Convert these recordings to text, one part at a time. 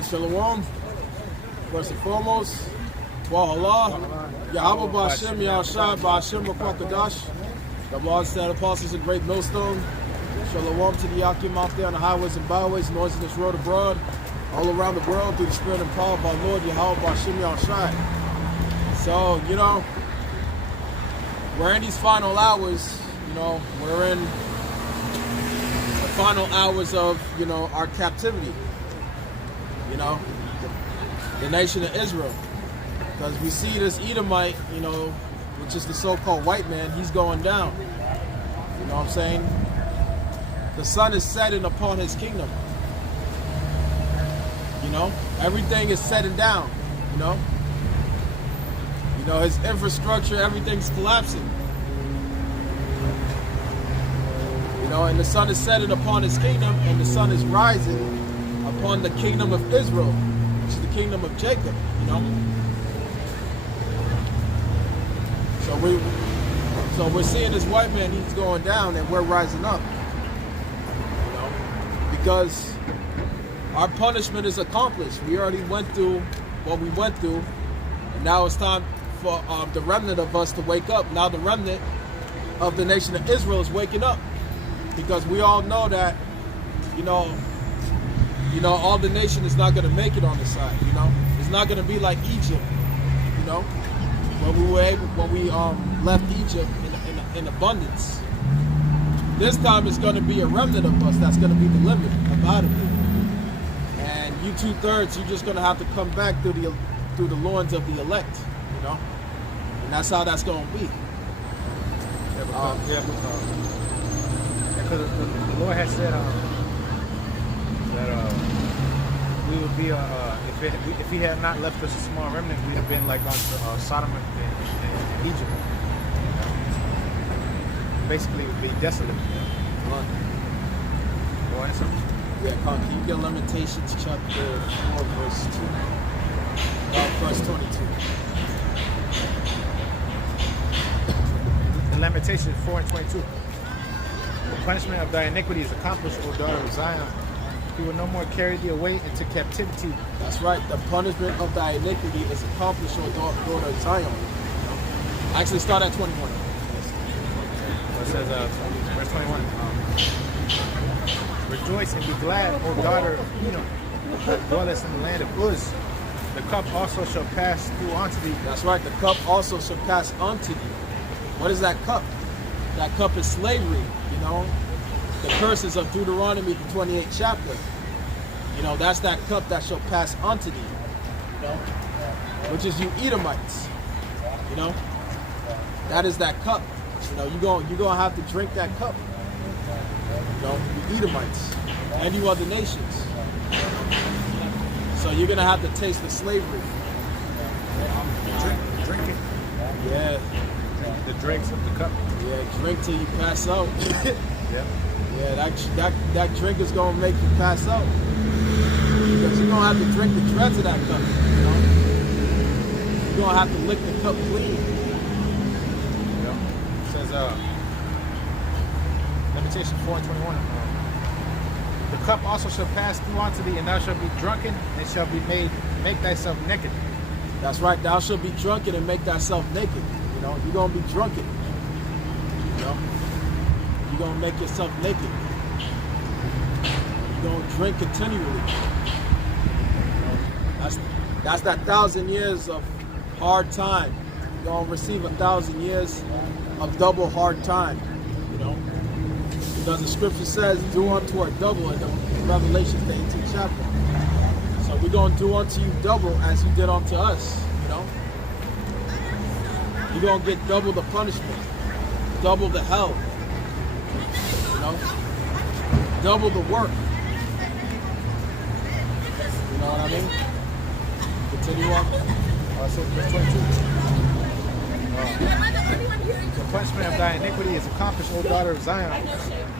right, Shalom. First and foremost, Wahallah, Yahweh Ba'Shem, Yahushua, Ba'Shem, Rakakadash. The Lord said, apostles, a great millstone. Shalom to the Yakim out there on the highways and byways, noise in this road abroad, all around the world, through the spirit and power of our Lord, Yahweh Ba'Shem, Yahushua. So, we're in these final hours, we're in the final hours of, our captivity. The nation of Israel. Because we see this Edomite, which is the so-called white man, he's going down. You know what I'm saying? The sun is setting upon his kingdom. Everything is setting down, his infrastructure, everything's collapsing. And the sun is setting upon his kingdom, and the sun is rising upon the kingdom of Israel, which is the kingdom of Jacob, So we're seeing this white man, he's going down, and we're rising up, because our punishment is accomplished. We already went through what we went through, and now it's time for the remnant of us to wake up. Now the remnant of the nation of Israel is waking up, because we all know that, all the nation is not going to make it on this side. It's not going to be like Egypt. When we left Egypt in abundance. This time it's going to be a remnant of us that's going to be delivered out of it. And you 2/3, you're just going to have to come back through the loins of the elect. And that's how that's going to be. Because the Lord has said that we would be if He had not left us a small remnant, we'd have been like on Sodom and Egypt. Basically, it would be desolate. Yeah, can you get Lamentations chapter 4, verse 2? Verse 22. In Lamentations 4 and 22. The punishment of thy iniquity is accomplished, O daughter of Zion. He will no more carry thee away into captivity. That's right. The punishment of thy iniquity is accomplished, O daughter of Zion. Actually, start at 21. It says, verse 21. Rejoice and be glad, O daughter of Edom, that dwellest in the land of Uz. The cup also shall pass through unto thee. That's right. The cup also shall pass unto thee. What is that cup? That cup is slavery. The curses of Deuteronomy, the 28th chapter. That's that cup that shall pass unto thee. Which is you Edomites. That is that cup. You're gonna have to drink that cup. You Edomites and you other nations. So you're gonna have to taste the slavery. Drink it. Yeah. The dregs of the cup. Yeah, drink till you pass out. Yeah. Yeah, that drink is gonna make you pass out. Because you're gonna have to drink the dregs of that cup. You're gonna have to lick the cup clean. It says Lamentation 4:21. The cup also shall pass through unto thee, and thou shalt be drunken, and shall be make thyself naked. That's right, thou shalt be drunken and make thyself naked. You're gonna be drunken. You're gonna make yourself naked. You're gonna drink continually. That's that 1,000 years of hard time. You're gonna receive 1,000 years of double hard time. Because the scripture says, do unto her double in Revelation, the 18th chapter. So we're gonna do unto you double as you did unto us. You're gonna get double the punishment, double the hell, double the work. You know what I mean? Continue on. So verse 22. The punishment of thy iniquity is accomplished, O daughter of Zion.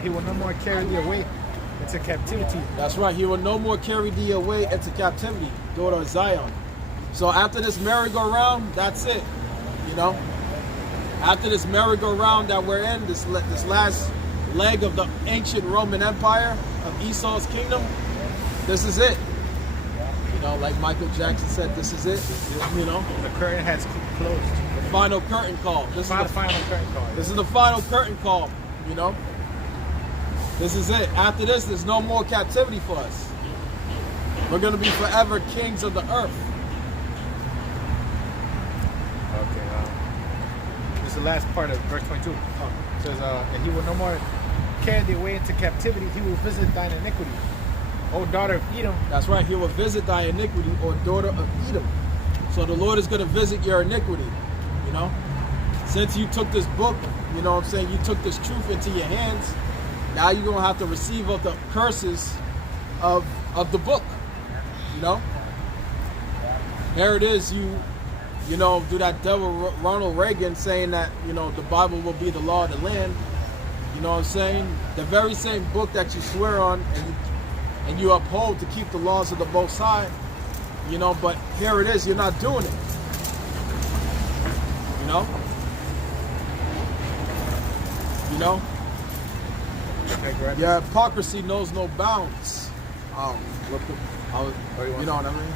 He will no more carry thee away into captivity. That's right. He will no more carry thee away into captivity, daughter of Zion. So after this merry-go-round, that's it. After this merry-go-round that we're in, this last leg of the ancient Roman Empire of Esau's kingdom, this is it. You know, like Michael Jackson said, this is it. You know, The curtain has closed. the final curtain call. This is the Final curtain call. This is the final curtain call, you know? This is it. After this, there's no more captivity for us. We're going to be forever kings of the earth. Okay. This is the last part of verse 22. It says, and he will no more carry thee away into captivity. He will visit thine iniquity. O daughter of Edom. That's right. He will visit thy iniquity, or daughter of Edom. So the Lord is going to visit your iniquity, you know? Since you took this book, you know what I'm saying, you took this truth into your hands, now you're going to have to receive of the curses of the book, you know? Here it is, you know, do that devil Ronald Reagan saying that, you know, the Bible will be the law of the land. You know what I'm saying? The very same book that you swear on and you uphold to keep the laws of the Most High, you know, but here it is, you're not doing it. You know? You know? Your hypocrisy knows no bounds. You know what I mean?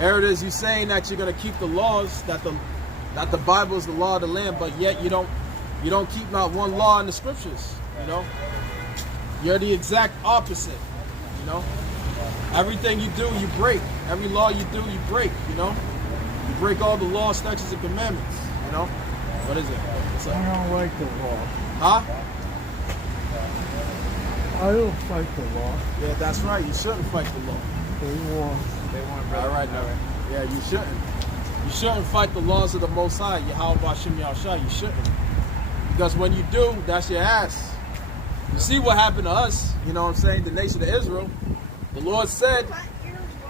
Here it is, you saying that you're gonna keep the laws, that the Bible is the law of the land, but yet you don't keep not one law in the scriptures, you know? You're the exact opposite, you know? Everything you do, you break. Every law you do, you break, you know? You break all the laws, statutes, and commandments, you know? What is it? What's up? I don't like the law. Huh? I don't fight the law. Yeah, that's right. You shouldn't fight the law. They want. All right, now. Yeah, you shouldn't. You shouldn't fight the laws of the Most High, Yahweh Bashim Yahushua. You shouldn't. Because when you do, that's your ass. You see what happened to us, you know what I'm saying, the nation of Israel. The Lord said,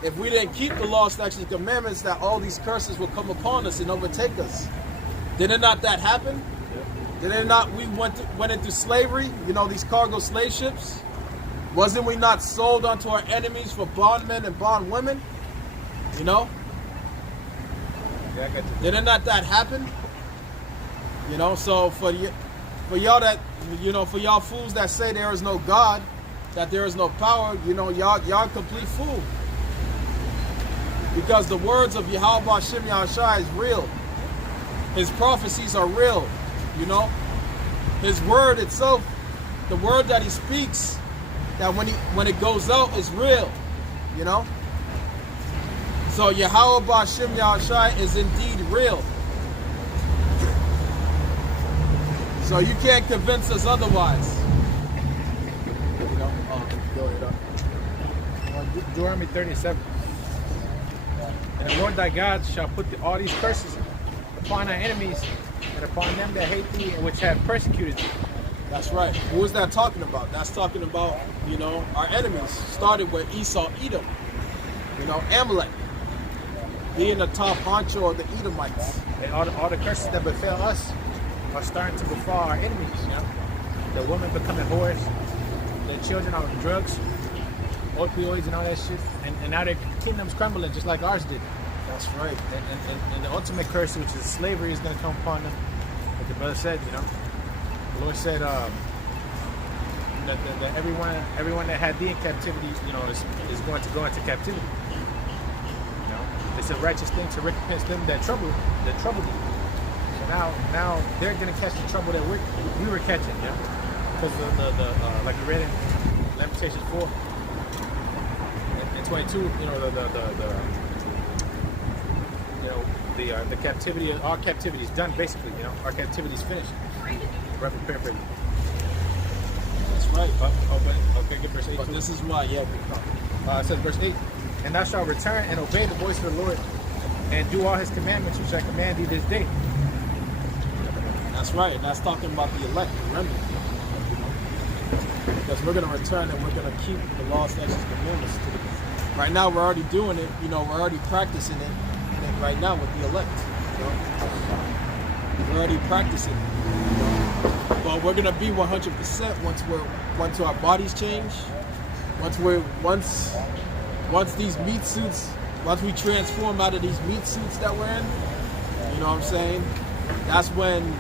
if we didn't keep the law, statutes, and commandments, that all these curses will come upon us and overtake us. Did it not that happen? Did it not, we went into slavery, you know, these cargo slave ships? Wasn't we not sold unto our enemies for bondmen and bondwomen? You know? Yeah, I got you. Did it not that happen? You know, so for y'all that, you know, for y'all fools that say there is no God, that there is no power, you know, y'all complete fool. Because the words of Yahweh Bashim Yahushua is real. His prophecies are real, you know. His word itself, the word that he speaks, that when it goes out is real, you know. So Yahweh Bashim Yahushua is indeed real. So you can't convince us otherwise. You know, go ahead. Deuteronomy 37. And the Lord thy God shall put all these curses upon our enemies and upon them that hate thee and which have persecuted thee. That's right. Who is that talking about? That's talking about, you know, our enemies. Started with Esau, Edom. You know, Amalek. Being the top honcho of the Edomites. And all the curses that befell us are starting to befall our enemies. You know? The women becoming whores, the children on drugs, opioids and all that shit. And now their kingdom's crumbling just like ours did. That's right. And the ultimate curse, which is slavery, is going to come upon them. Like the brother said, you know. The Lord said that everyone that had thee in captivity, you know, is going to go into captivity. You know, it's a righteous thing to recompense them that troubled thee. So now they're going to catch the trouble that we were catching, you know, because the like we read in Lamentations 4 and 22, you know, the captivity, our captivity is done basically, you know, our captivity is finished. Reverend paraphrase. That's right. Okay, good verse 8. But this is why, yeah, It says verse 8, and thou shalt return and obey the voice of the Lord and do all his commandments which I command thee this day. that's right. And that's talking about the elect, the remnant. You know? Because we're going to return and we're going to keep the law, statutes, and commandments. Right now, we're already doing it. You know, we're already practicing it right now with the elect. You know? We're already practicing it. You know? But we're going to be 100% once our bodies change. Once these meat suits, once we transform out of these meat suits that we're in, you know what I'm saying? That's when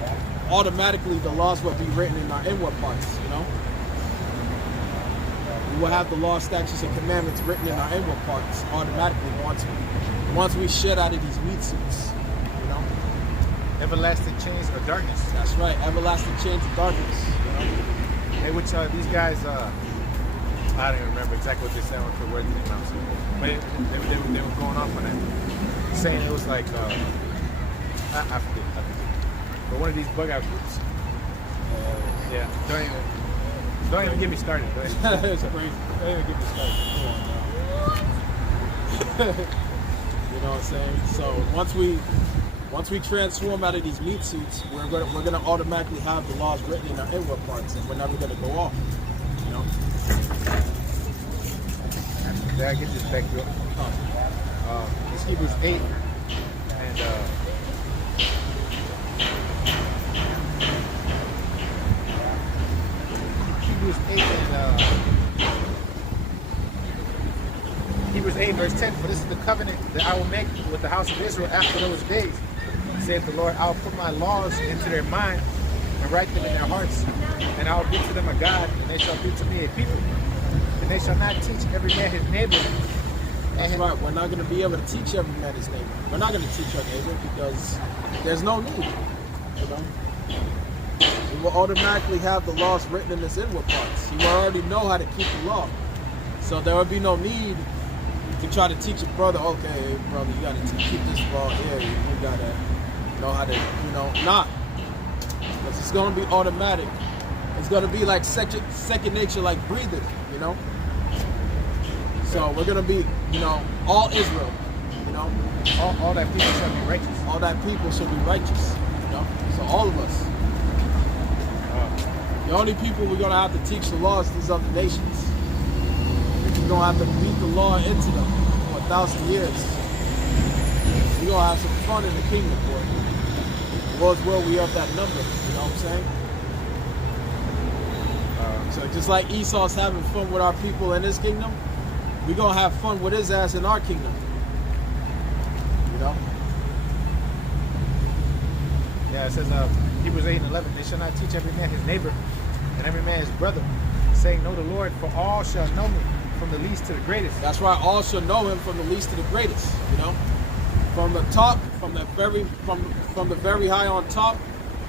automatically the laws will be written in our inward parts, you know? we will have the law, statutes, and commandments written in our inward parts automatically once we shed out of these meat suits. You know? Everlasting chains of darkness. That's right, everlasting chains of darkness. You know? Hey, which these guys, I don't even remember exactly what they said with the words in their mouths, but they were going off on that, saying it was like, I forget. But one of these bug out groups. Yeah, don't even get me started. It's crazy. Don't even get me started. Come on now. You know what I'm saying? So once we transform out of these meat suits, we're gonna automatically have the laws written in our inward parts, and we're never gonna go off. You know? Did I get this back real? It's Hebrews 8 and Hebrews 8 and Hebrews 8 verse 10. For this is the covenant that I will make with the house of Israel after those days, saith the Lord. I will put my laws into their mind and write them in their hearts, and I will be to them a God, and they shall be to me a people. And they shall not teach every man his neighbor. That's right. We're not going to be able to teach every man his neighbor. We're not going to teach our neighbor because there's no need. You know, we will automatically have the laws written in his inward parts. He will already know how to keep the law, so there will be no need to try to teach a brother. Okay, brother, you got to keep this law here. You got to know how to, you know, not. Because it's going to be automatic. It's going to be like second nature, like breathing. You know. So we're gonna be, you know, all Israel, you know, All that people shall be righteous. all that people shall be righteous, you know. So all of us. The only people we're gonna have to teach the laws is other nations. We're gonna have to beat the law into them for 1,000 years. We're gonna have some fun in the kingdom, boy. The Lord's will, we have that number. You know what I'm saying? So just like Esau's having fun with our people in his kingdom, we're going to have fun with his ass in our kingdom. You know? Yeah, it says Hebrews 8 and 11, they shall not teach every man his neighbor and every man his brother, saying, know the Lord, for all shall know me, from the least to the greatest. That's right. All shall know him from the least to the greatest. You know? From the top, from the very high on top,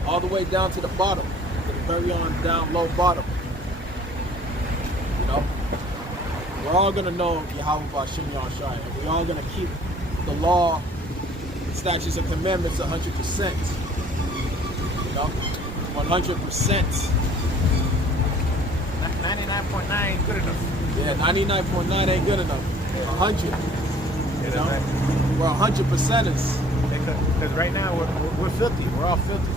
all the way down to the bottom, to the very on down low bottom. You know? We're all going to know Yahweh Ba'Shem Yahushua, and we're all going to keep the law, statutes, and commandments 100%. You know? 100%. 99.9 ain't good enough. Yeah, 99.9 ain't good enough. 100. You know? We're 100%ers. Because right now we're filthy. We're all filthy.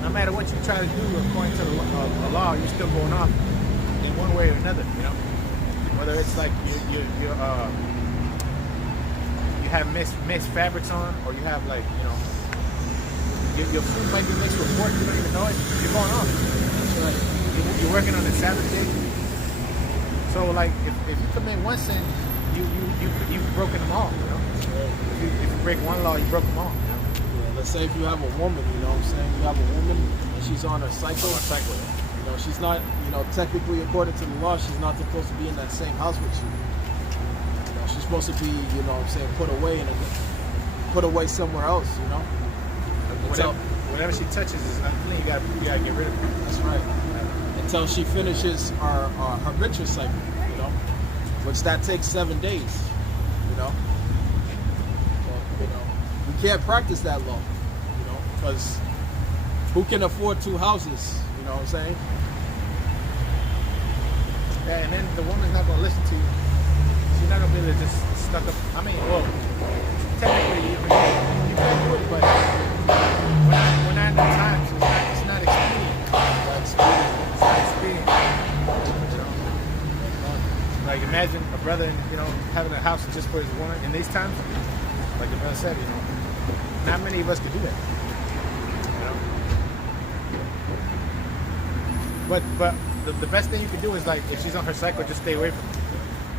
No matter what you try to do according to the law, you're still going off in one way or another, you know? Whether it's like you have mixed fabrics on, or you have, like, you know, your food might be mixed with pork, you don't even know it, you're going off. That's right. You're working on the Sabbath day. So, like, if you commit one sin, you've broken them all, you know? If you break one law, you broke them all, you know? Yeah, let's say if you have a woman, you know what I'm saying? You have a woman and she's on her cycle. You know, she's not, you know, technically according to the law, she's not supposed to be in that same house with you. You know, she's supposed to be, you know what I'm saying, put away somewhere else, you know? Whatever she touches is unclean, you gotta get rid of it. That's right. Until she finishes her menstrual cycle, you know? Which that takes 7 days, you know? So, you know, we can't practice that law, you know, because who can afford 2 houses? You know what I'm saying? Yeah, and then the woman's not gonna listen to you. She's not gonna be able to just stuck up. I mean, well, technically you can do it, but we're not in the times. It's not expedient. It's not expedient. You know? Like, imagine a brother, you know, having a house just for his woman in these times. Like the brother said, you know, not many of us could do that. You know. But the best thing you can do is, like, if she's on her cycle, just stay away from her.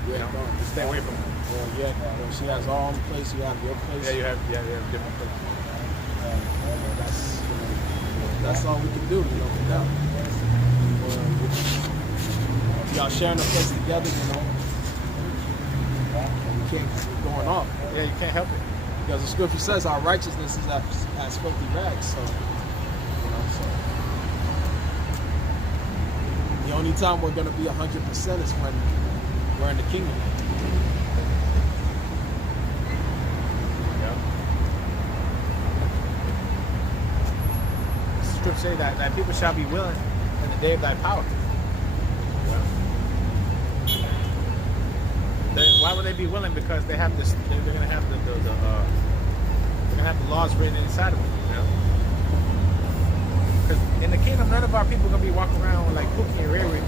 You know, just stay away from her. Well, yeah, well, she has her own place, you have your place. Yeah, you have different places. That's all we can do, you know, now. y'all sharing a place together, you know. You can't keep going off. Yeah, you can't help it. Because the scripture says our righteousness is as filthy rags. So, you know, so the only time we're going to be 100% is when we're in the kingdom. Yeah. The scripture say that people shall be willing in the day of thy power. Why would they be willing? Because they have this. They're going to have they're going to have the laws written inside of them. You know. Because in the kingdom, none of our people are going to be walking around with like Pookie and Riri.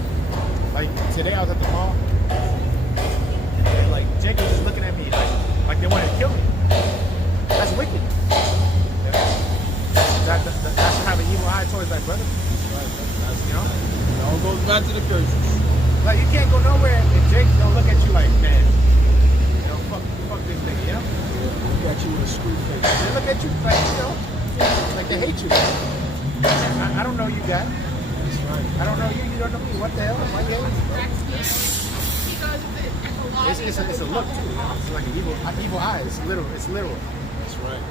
Like today, I was at the mall, and like Jake was just looking at me like they wanted to kill me. That's wicked. Yeah. That's have an evil eye towards that brother. Right. That's, You know. it all goes back to the curses. Like you can't go nowhere and Jake don't look at you like, man, you know, fuck this thing, you know? Look at you with a screw face. They look at you like, you know, like they hate you. I don't know you guys. That's right. I don't know you. You don't know me. What the hell? Why you hate me? It's a look too. You know? It's like an evil eye. It's literal. It's literal. That's right.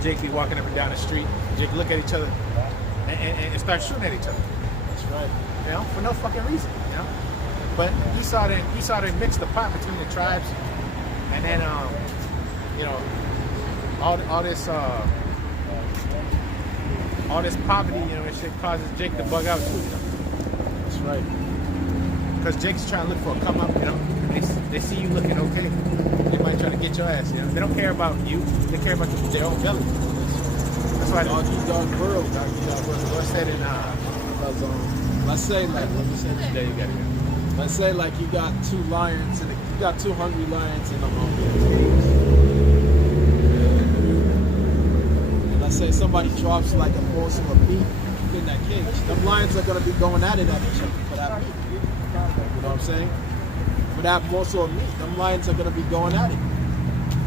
Jake be walking up and down the street. Jake look at each other and start shooting at each other. That's right. You know, for no fucking reason. You know. But Esau didn't mix the pot between the tribes, and then you know, all this poverty, you know, and shit causes Jake to bug out too. You know? That's right. Because Jake's trying to look for a come up, you know. They see you looking okay. They might try to get your ass, you know. They don't care about you. They care about their own belly. That's why Dog eat dog world. what's that in Because let's say like there you got it. let's say like you got two lions and you got two hungry lions in a and let's say somebody drops like a morsel of meat in that cage. Them lions are gonna be going at it at each other for that meat. You know what I'm saying? For that morsel of meat, them lions are gonna be going at it.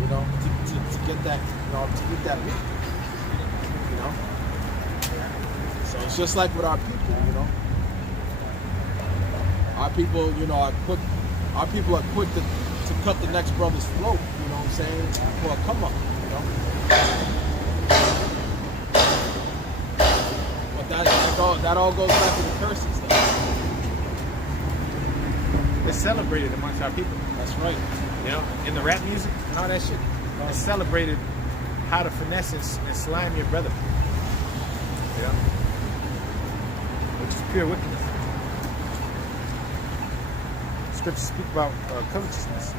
You know, to get that, you know, to get that meat. You know? So it's just like with our people, you know. Our people, you know, are quick to cut the next brother's throat, you know what I'm saying, for a come up, you know. But that all goes back to the curses though. It's celebrated amongst our people. That's right. You know, in the rap music and all that shit. It's celebrated how to finesse and slime your brother. You know? Which is pure wickedness. Scriptures speak about covetousness.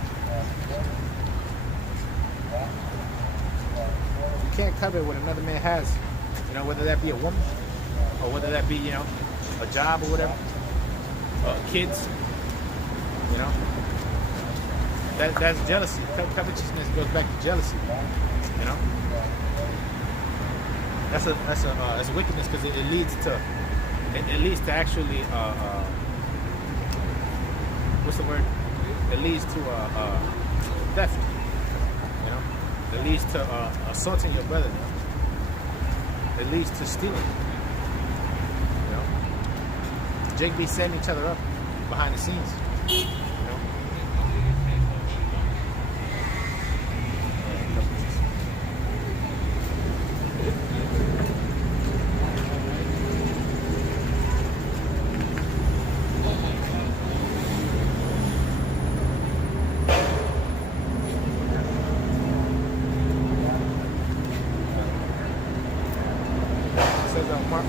You can't covet what another man has. You know, whether that be a woman or whether that be, you know, a job or whatever. Kids. You know? That's jealousy. Covetousness goes back to jealousy. You know? That's a wickedness because it leads to actually what's the word? It leads to theft. You know, it leads to assaulting your brother. It leads to stealing. You know, Jake be setting each other up behind the scenes. You know.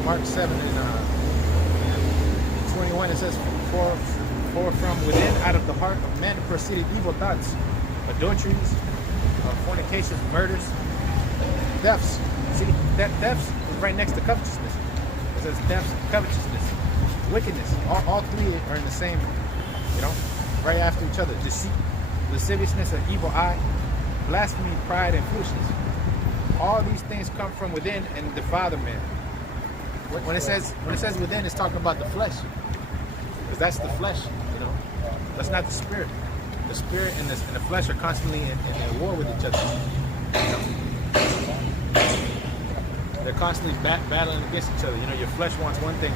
Mark 7 and 21, it says, for from within, out of the heart of man proceeded evil thoughts, adulteries, fornications, murders, thefts. See, thefts is right next to covetousness. It says thefts, covetousness, wickedness. All three are in the same, you know, right after each other. Deceit, lasciviousness, an evil eye, blasphemy, pride, and foolishness. All these things come from within and defile the man. When it says within, it's talking about the flesh, because that's the flesh, you know. That's not the spirit. The spirit and the flesh are constantly in war with each other. You know? They're constantly battling against each other. You know, your flesh wants one thing,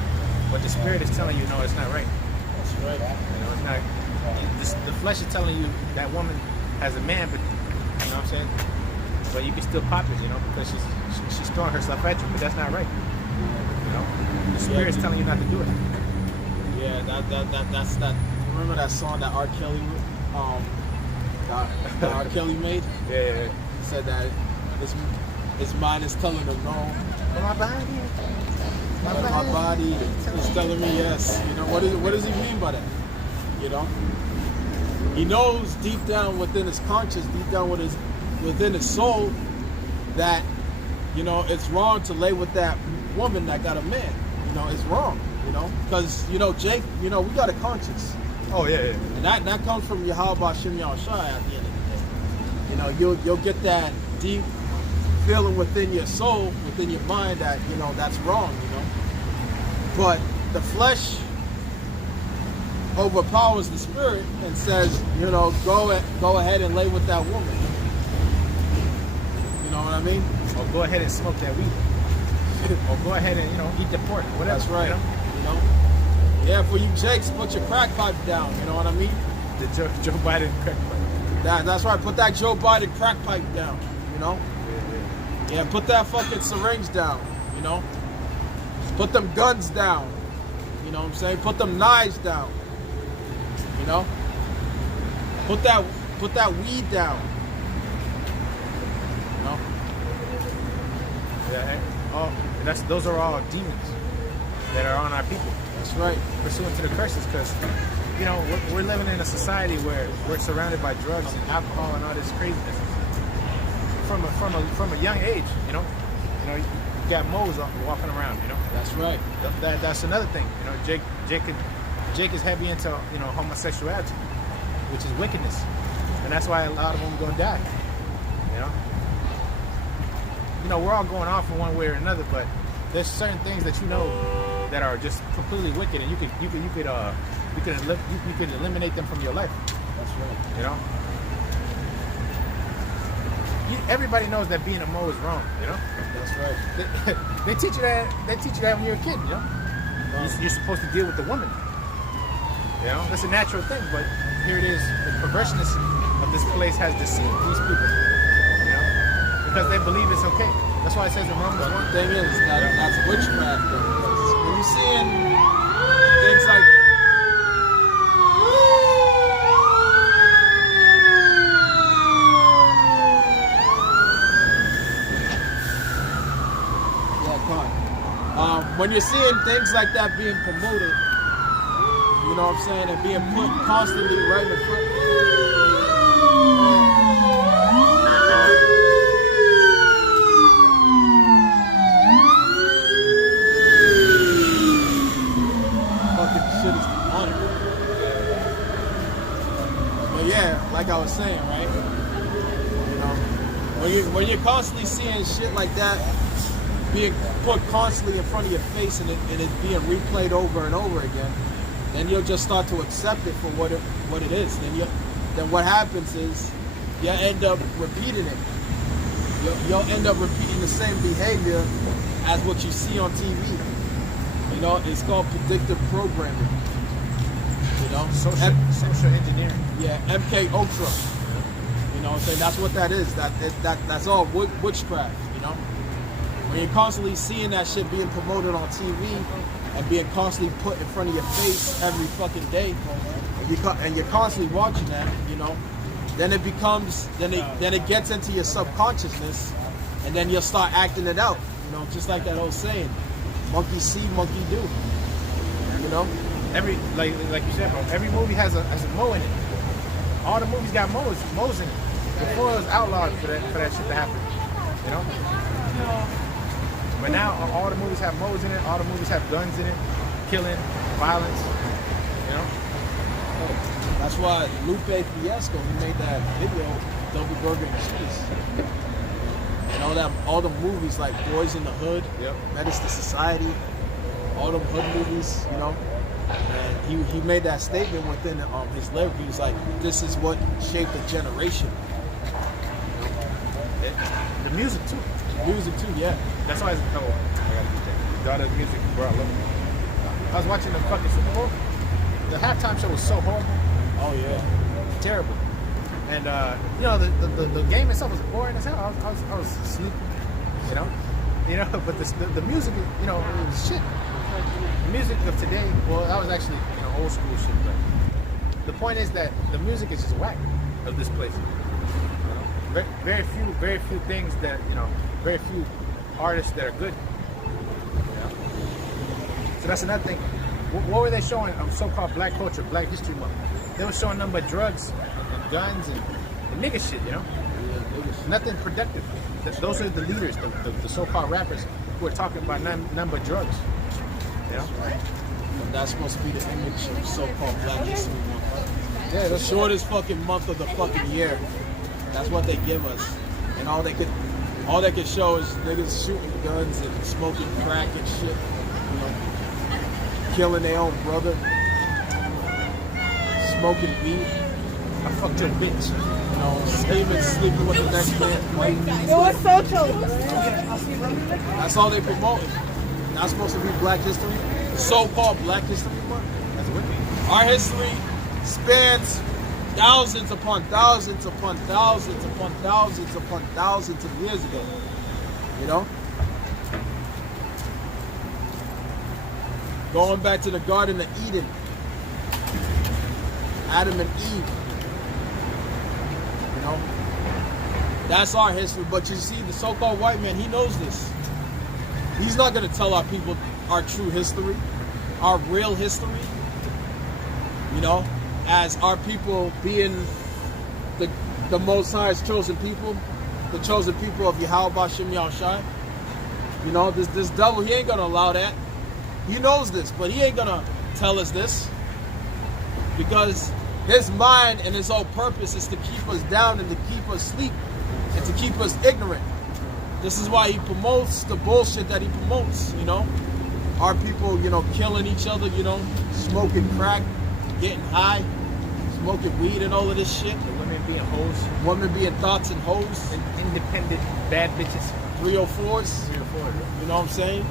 but the spirit is telling you, no, it's not right. That's right. You know, it's not. The flesh is telling you that woman has a man, but you know what I'm saying. But you can still pop it, you know, because she's throwing herself at you, but that's not right. You know, the spirit is telling you not to do it. Yeah, that's that. Remember that song that R. Kelly, that R. Kelly made? Yeah. He said that his mind is telling him no. My body. But my body is telling me yes. You know, what does he mean by that? You know? He knows deep down within his conscience, deep down within his soul, that, you know, it's wrong to lay with that woman that got a man. You know, it's wrong, you know? Because, you know, Jake, you know, we got a conscience. Oh, yeah. And that comes from Yahweh Shem Yahushai at the end of the day. You know, you'll get that deep feeling within your soul, within your mind that, you know, that's wrong, you know. But the flesh overpowers the spirit and says, you know, go ahead and lay with that woman. You know what I mean? Or go ahead and smoke that weed. Or go ahead and, you know, eat the pork. Whatever. That's right. You know? Yeah, for you Jakes, put your crack pipe down. You know what I mean? The Joe Biden crack pipe. That's right. Put that Joe Biden crack pipe down. You know? Yeah, put that fucking syringe down. You know? Put them guns down. You know what I'm saying? Put them knives down. You know? Put that weed down. You know? Yeah, those are all demons that are on our people. That's right. Pursuant to the curses, because you know we're living in a society where we're surrounded by drugs and alcohol and all this craziness from a young age. You you got moles walking around. You know. That's right. That's another thing. You know, Jake is heavy into homosexuality, which is wickedness, and that's why a lot of them are gonna die. You know, we're all going off in one way or another, but there's certain things that you know that are just completely wicked, and you could eliminate them from your life. That's right. You know, everybody knows that being a Mo is wrong. You know, that's right. They teach you that. They teach you that when you're a kid. You know, you're supposed to deal with the woman. You know, that's a natural thing, but here it is. The perverseness of this place has deceived these people. You know, because they believe it's okay. That's why it says in Romans 1. The thing is, that's witchcraft. When you're seeing things like when you're seeing things like that being promoted, you know what I'm saying, and being put constantly right in front. Fucking shit is demonic. But yeah, like I was saying, right? You know, when you're constantly seeing shit like that being put constantly in front of your face and it's being replayed over and over again, then you'll just start to accept it for what it is. Then what happens is you end up repeating it. You'll end up repeating the same behavior as what you see on TV. You know, it's called predictive programming. You know, social engineering. Yeah, MK Ultra. You know what I'm saying? That's what that is. That's all witchcraft. You know. When you're constantly seeing that shit being promoted on TV and being constantly put in front of your face every fucking day, and you're constantly watching that, you know, then it becomes, then it gets into your subconsciousness, and then you'll start acting it out. You know, just like that old saying, monkey see, monkey do. You know, like you said, bro. Every movie has a Mo in it. All the movies got Mo's in it. Before it was outlawed for that shit to happen. You know. But now all the movies have Mo's in it. All the movies have guns in it, killing, violence. You know. That's why Lupe Fiasco, he made that video, Double Burger and Cheese. And all the movies like Boys in the Hood, yep. Menace to Society, all them hood movies, you know. And he made that statement within his lyric. He was like, "This is what shaped a generation." The music too. Music too, yeah. That's why I gotta get that. Daughter of music, bro. I love it. I was watching the fucking Super Bowl. The halftime show was so horrible, Oh yeah. terrible. And you know, the game itself was boring as hell. I was sleeping, you know. But the music, you know, it was shit. The music of today, well, that was actually, you know, old school shit. But the point is that the music is just whack of this place. You know? Very few things that, you know, very few artists that are good. You know? So that's another thing. What were they showing of so-called black culture, Black History Month? They were showing nothing but drugs and guns and nigga shit, you know? Nothing productive. Those are the leaders, the so-called rappers who are talking about nothing but drugs. You know? And that's supposed to be the image of so-called Black History Month. Yeah, The shortest fucking month of the fucking year. That's what they give us. And all they could show is niggas shooting guns and smoking crack and shit. You know? Killing their own brother. Smoking weed. I fucked your bitch. You know, sleeping with the next man. It was so chill. That's all they promoting. Not supposed to be Black History. So-called Black History Month. That's wicked. Our history spans thousands upon thousands upon thousands upon thousands upon thousands of years ago. You know? Going back to the Garden of Eden. Adam and Eve. You know? That's our history. But you see, the so-called white man, he knows this. He's not going to tell our people our true history, our real history. You know? As our people being the Most High's chosen people, the chosen people of Yahweh B'Shem Yahushai. You know, this devil, he ain't going to allow that. He knows this, but he ain't going to tell us this. Because his mind and his whole purpose is to keep us down and to keep us asleep and to keep us ignorant. This is why he promotes the bullshit that he promotes, you know. Our people, you know, killing each other, you know, smoking crack, getting high, smoking weed and all of this shit. The women being hoes. Women being thoughts and hoes. And independent bad bitches. 304s. 304. You know what I'm saying?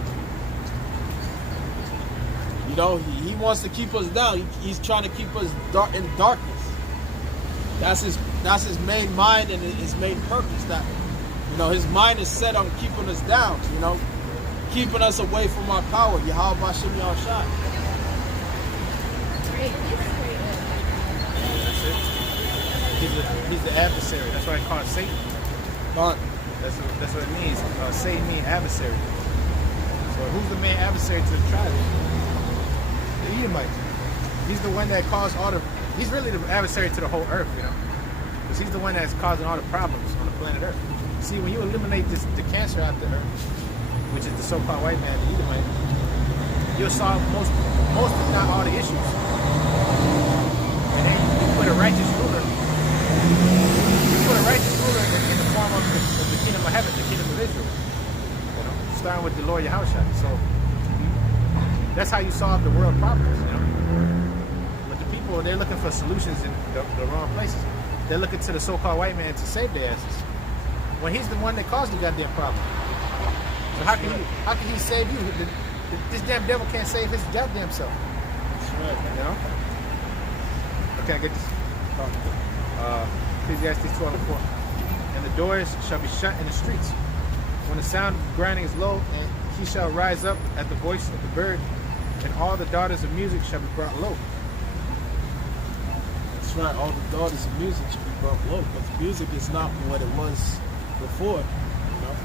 You know, he wants to keep us down. He's trying to keep us in darkness. That's his main mind and his main purpose. That, you know, his mind is set on keeping us down. You know, keeping us away from our power. Yahweh B'Shem Yahushai. He's the adversary. That's why I call it Satan. But That's what it means. Satan means adversary. So who's the main adversary to the tribe? The Edomite. He's the one that caused all the. He's really the adversary to the whole earth, you know, because he's the one that's causing all the problems on the planet Earth. See, when you eliminate the cancer out the earth, which is the so-called white man, the Edomite, you'll solve most if not all the issues. And then you put a righteous ruler. You put a righteous ruler in the form of the kingdom of heaven, the kingdom of Israel. You know, starting with the Lord Yahushua. So that's how you solve the world problems. You know, but the people, they're looking for solutions in the wrong places. They're looking to the so-called white man to save their asses, when he's the one that caused the goddamn problem. So how can he save you? This damn devil can't save his goddamn self. that's right. You know? Okay, I get this. Ecclesiastes 12:4. And the doors shall be shut in the streets. When the sound of grinding is low, and he shall rise up at the voice of the bird, and all the daughters of music shall be brought low. That's right. All the daughters of music should be brought low, because music is not what it was before. You know,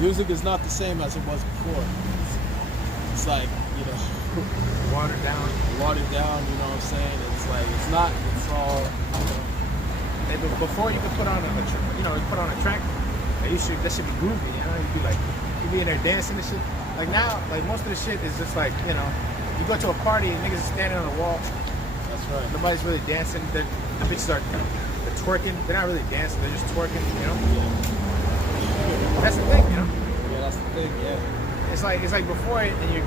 music is not the same as it was before. It's like, you know, Watered down. watered down. You know what I'm saying? It's like it's not. It's all. You know, Before you could put on a track, that should be groovy. You know, you'd be like, you'd be in there dancing and shit. Like now, like most of the shit is just like, you know, you go to a party and niggas are standing on the wall. that's right. Nobody's really dancing. The bitches are they're twerking. They're not really dancing. They're just twerking. You know. That's the thing. You know. Yeah, that's the thing. Yeah. It's like before in your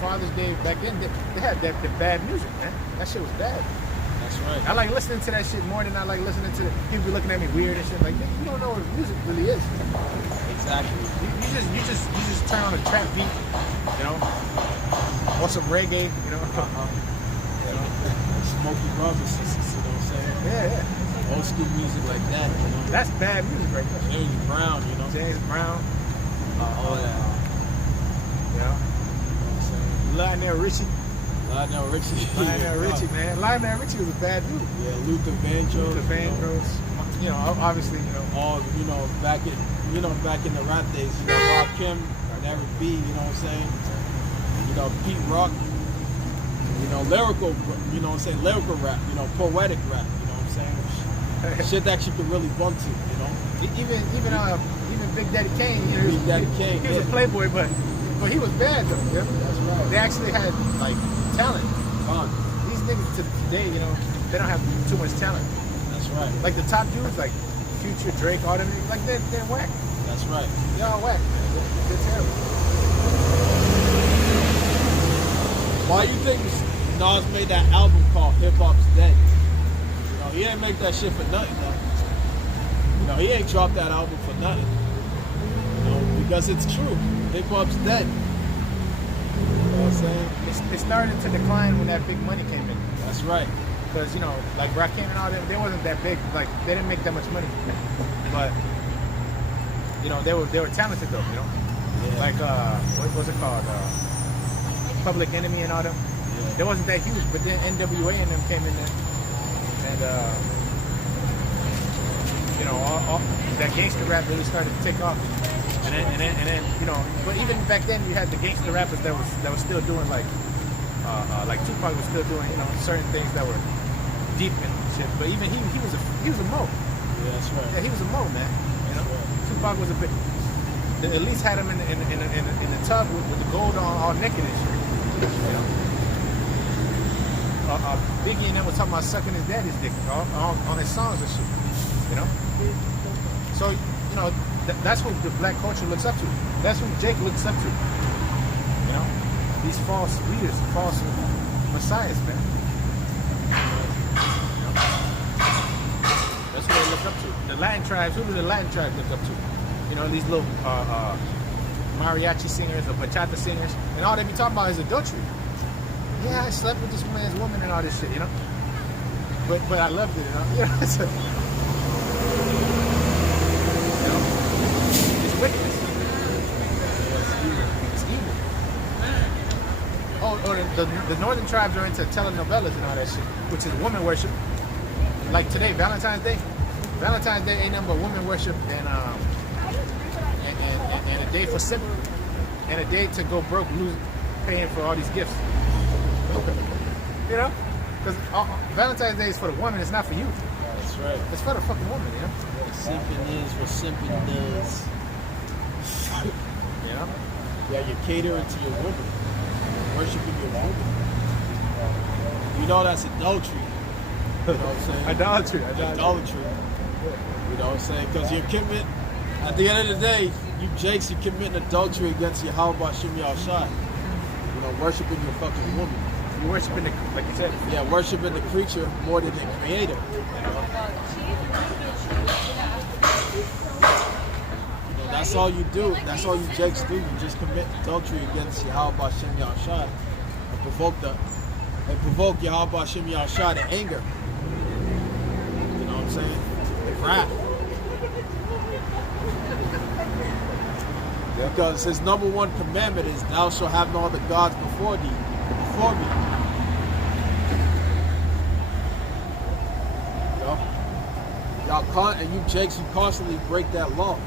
father's day back then they had the bad music, man. That shit was bad. That's right. I like listening to that shit more than I like listening to people be looking at me weird and shit. Like, you don't know what music really is. Exactly. You just turn on a trap beat, you know, or some reggae, you know. You know? Smokey Brothers, you know what I'm saying? Yeah. Old school music like that, you know. That's bad music right there. James Brown, you know. James Brown, All that. you know. You know what I'm saying? Lionel Richie. Lionel Richie. Lionel Richie, man. Lionel Richie was a bad dude. Yeah, Luther Vandross. Luther Vandross. You know, obviously, you know. All, back in the rap days, Rakim and Eric B, you know what I'm saying? Pete Rock, lyrical, lyrical rap, poetic rap, you know what I'm saying? Shit that you could really bump to, you know? Even Big Daddy Kane, you know, Big Daddy Kane, he was a playboy, but he was bad though. Yeah? That's right. They actually had like talent. These niggas today, you know, they don't have too much talent. That's right. Like the top dudes, like Future, Drake, all them niggas, like they're whack. That's right. They're all whack, man. They're terrible. Why you think Nas made that album called Hip Hop's Dead? He ain't make that shit for nothing though. He ain't dropped that album for nothing. Because it's true. Hip Hop's dead. You know what I'm saying? It started to decline when that big money came in. That's right. Because, like Rakim and all them, they wasn't that big. Like, they didn't make that much money. But, they were talented though, you know? Yeah. Like, what was it called? Public Enemy and all them. Yeah. They wasn't that huge, but then NWA and them came in there. And, all that gangster rap really started to take off. And then, but even back then you had the gangster rappers that was still doing like Tupac was still doing, certain things that were deep and shit. But even he was a mo. Yeah, that's right. Yeah, he was a mo, man. Right. Tupac was a bit. They at least had him in the tub with the gold on, all naked and shit. Biggie and them was talking about sucking his daddy's dick on his songs and shit. So that's who the black culture looks up to. That's who Jake looks up to. These false leaders, false messiahs, man. That's who they look up to. The Latin tribes. Who do the Latin tribes look up to? These little mariachi singers or bachata singers, and all they be talking about is adultery. Yeah, I slept with this man's woman and all this shit, But I loved it, It's wickedness. It's evil. Oh, the northern tribes are into telenovelas and all that shit, which is woman worship. Like today, Valentine's Day. Valentine's Day ain't nothing but woman worship and a day for simping. And a day to go broke, paying for all these gifts. Because Valentine's Day is for the woman, it's not for you. That's right. It's for the fucking woman, Simping is what simping does. Yeah, you're catering to your woman. Worshiping your woman. That's adultery. You know what I'm saying? Idolatry. You know what I'm saying? Because you're committing, at the end of the day, you Jakes, you're committing adultery against Yahweh Hashem Yahushua. Worshiping your fucking woman. You're worshiping like you said. Yeah, worshiping the creature more than the creator. That's all you do. That's all you Jakes do. You just commit adultery against Yahweh Hashem Yahushua and provoke Yahweh Hashem Yahushua to anger. You know what I'm saying? And wrath. Because his number one commandment is, "Thou shalt have no other gods before me." And you Jakes, you constantly break that law.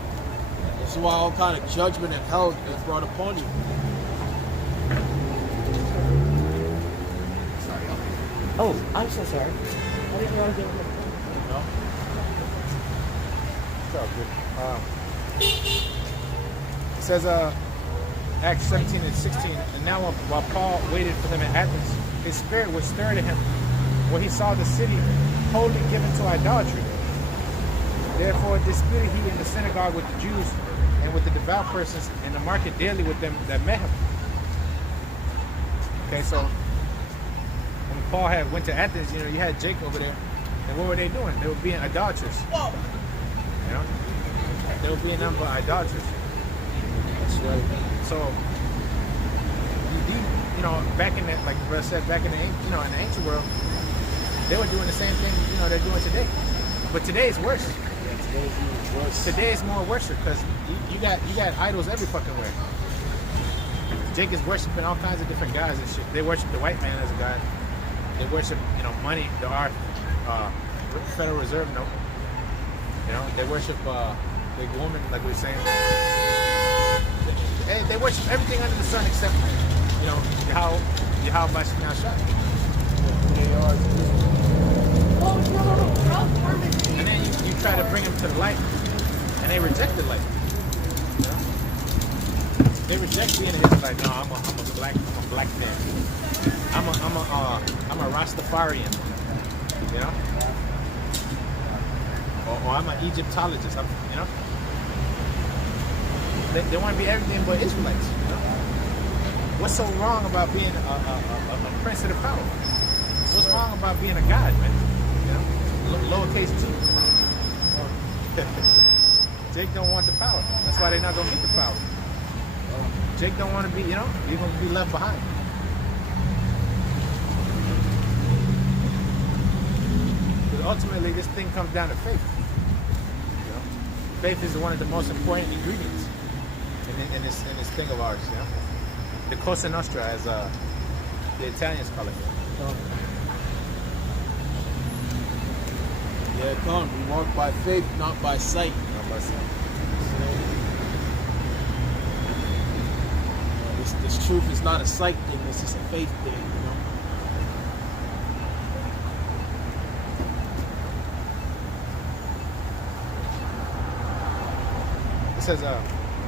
This is why all kind of judgment and hell is brought upon you. Oh, I'm so sorry. I didn't realize they were here. It's all good. It says, Acts 17 and 16, and now while Paul waited for them in Athens, his spirit was stirred in him when he saw the city wholly given to idolatry. Therefore disputed he in the synagogue with the Jews and with the devout persons in the market daily with them that met him. Okay, so when Paul went to Athens, you had Jake over there, and what were they doing? They were being idolatrous. They were being nothing but idolatrous. right. So, you know, back in that, like the brother said, back in the in the ancient world, they were doing the same thing, you know, they're doing today. But today is worse. Yeah, today's even worse. Today is more worse because you got idols every fucking way. Jake is worshiping all kinds of different guys and shit. They worship the white man as a god. They worship, you know, money, our Federal Reserve note. You know, they worship the woman, like we were saying. They worship everything under the sun except, you know, Yahweh Bashim Yahshua. And then you try to bring them to the light, and they reject the light. You know? They reject being an Israelite. No, I'm a black man. I'm a Rastafarian. You know? Or I'm an Egyptologist. You know? They want to be everything but Israelites. You know? What's so wrong about being a prince of the power? What's wrong about being a god, man? You know? Lowercase g. Jake don't want the power. That's why they're not gonna get the power. Jake don't want to be, you know, he's gonna be left behind. Because ultimately, this thing comes down to faith. You know? Faith is one of the most important ingredients in this thing of ours. You know, the Cosa Nostra, as the Italians call it. Yeah, come. We walk by faith, not by sight. Not by sight. This truth is not a sight thing. This is a faith thing. You know. It says,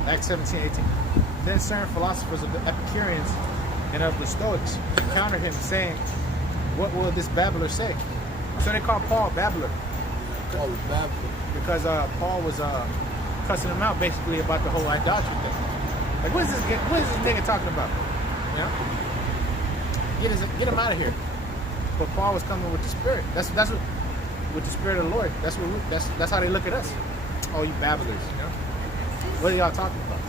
Acts 17:18. Then certain philosophers of the Epicureans and of the Stoics encountered him, saying, "What will this babbler say?" So they call Paul babbler. Call it Babylon. Because Paul was cussing him out basically about the whole idolatry thing. Like, what is this nigga talking about? You know? Get him out of here. But Paul was coming with the Spirit. That's what, with the Spirit of the Lord. That's how they look at us. Oh, you babblers, you know? What are y'all talking about?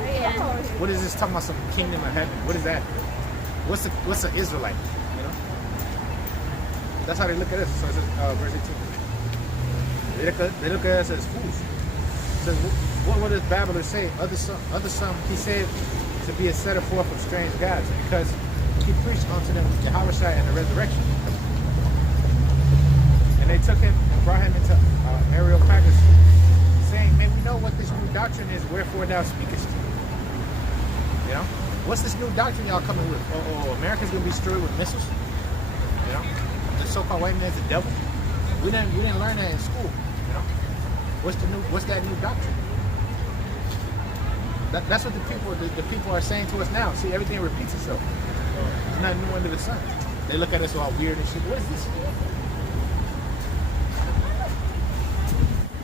You know? What is this talking about? Some kingdom of heaven? What is that? What's an Israelite? You know? That's how they look at us. So it says, verse 18. They look at us as fools. It says, what will this babbler say? Other some he said to be a setter forth of strange gods, because he preached unto them Yahushua and the resurrection. And they took him and brought him into Areopagus, saying, "May we know what this new doctrine is, wherefore thou speakest." You know? What's this new doctrine y'all coming with? Oh, America's gonna be destroyed with missiles? You know? The so-called white man's the devil. We didn't learn that in school. You know? What's that new doctrine? That's what the people are saying to us now. See, everything repeats itself. There's nothing new under the sun. They look at us all weird and shit. What is this?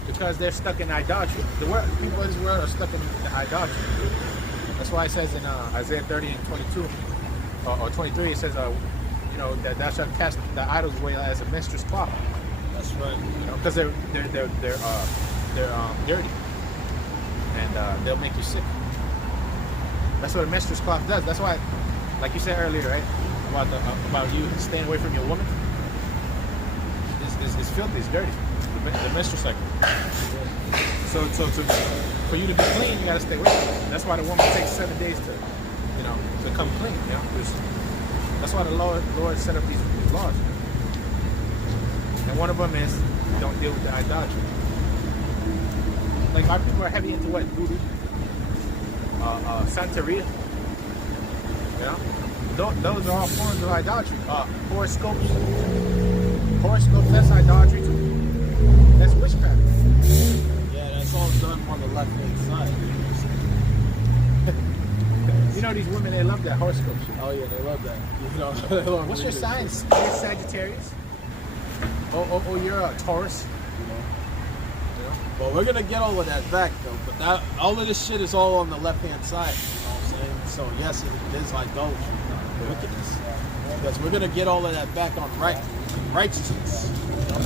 Because they're stuck in idolatry. People in this world are stuck in the idolatry. That's why it says in Isaiah 30 and 22 or 23, it says, you know, that thou shalt cast the idols away as a mistress cloth. That's right. You know, because they're dirty, and they'll make you sick. That's what a menstruous cloth does. That's why, like you said earlier, right, about you staying away from your woman. It's filthy. It's dirty. The menstrual cycle. So for you to be clean, you gotta stay away from it. That's why the woman takes 7 days to, you know, become clean. You know, that's why the Lord set up these laws. You know? And one of them is don't deal with the idolatry. Like, our people are heavy into what? Voodoo, Santeria. You know, those are all forms of idolatry. Horoscopes, that's idolatry too. That's witchcraft. Yeah, that's all done on the left-hand side. You know, these women, they love that horoscope shit. Oh yeah, they love that. You know, they love What's your reading sign? it. You're Sagittarius? Oh, you're a Taurus? You know. Well, we're gonna get all of that back though. But all of this shit is all on the left-hand side. You know what I'm saying? So yes, it is idolatry, wickedness. Because we're gonna get all of that back on righteousness. You know?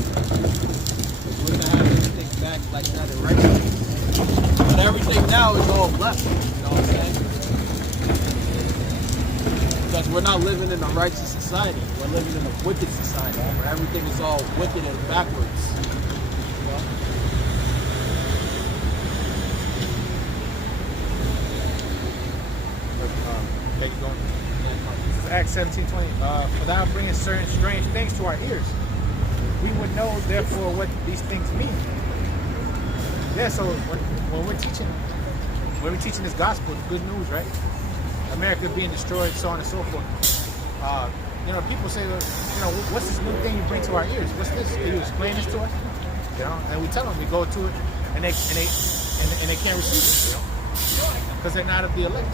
We're gonna have everything back like that in righteousness. But everything now is all left. You know, we're not living in a righteous society. We're living in a wicked society where everything is all wicked and backwards. Okay, keep going. This is Acts 17:20. For thou bringest certain strange things to our ears. We would know, therefore, what these things mean. Yeah, so when we're teaching this gospel, it's good news, right? America being destroyed, so on and so forth. People say, what's this new thing you bring to our ears? What's this? Can you explain this to us? And we tell them, we go to it, and they can't receive it, because they're not of the elect.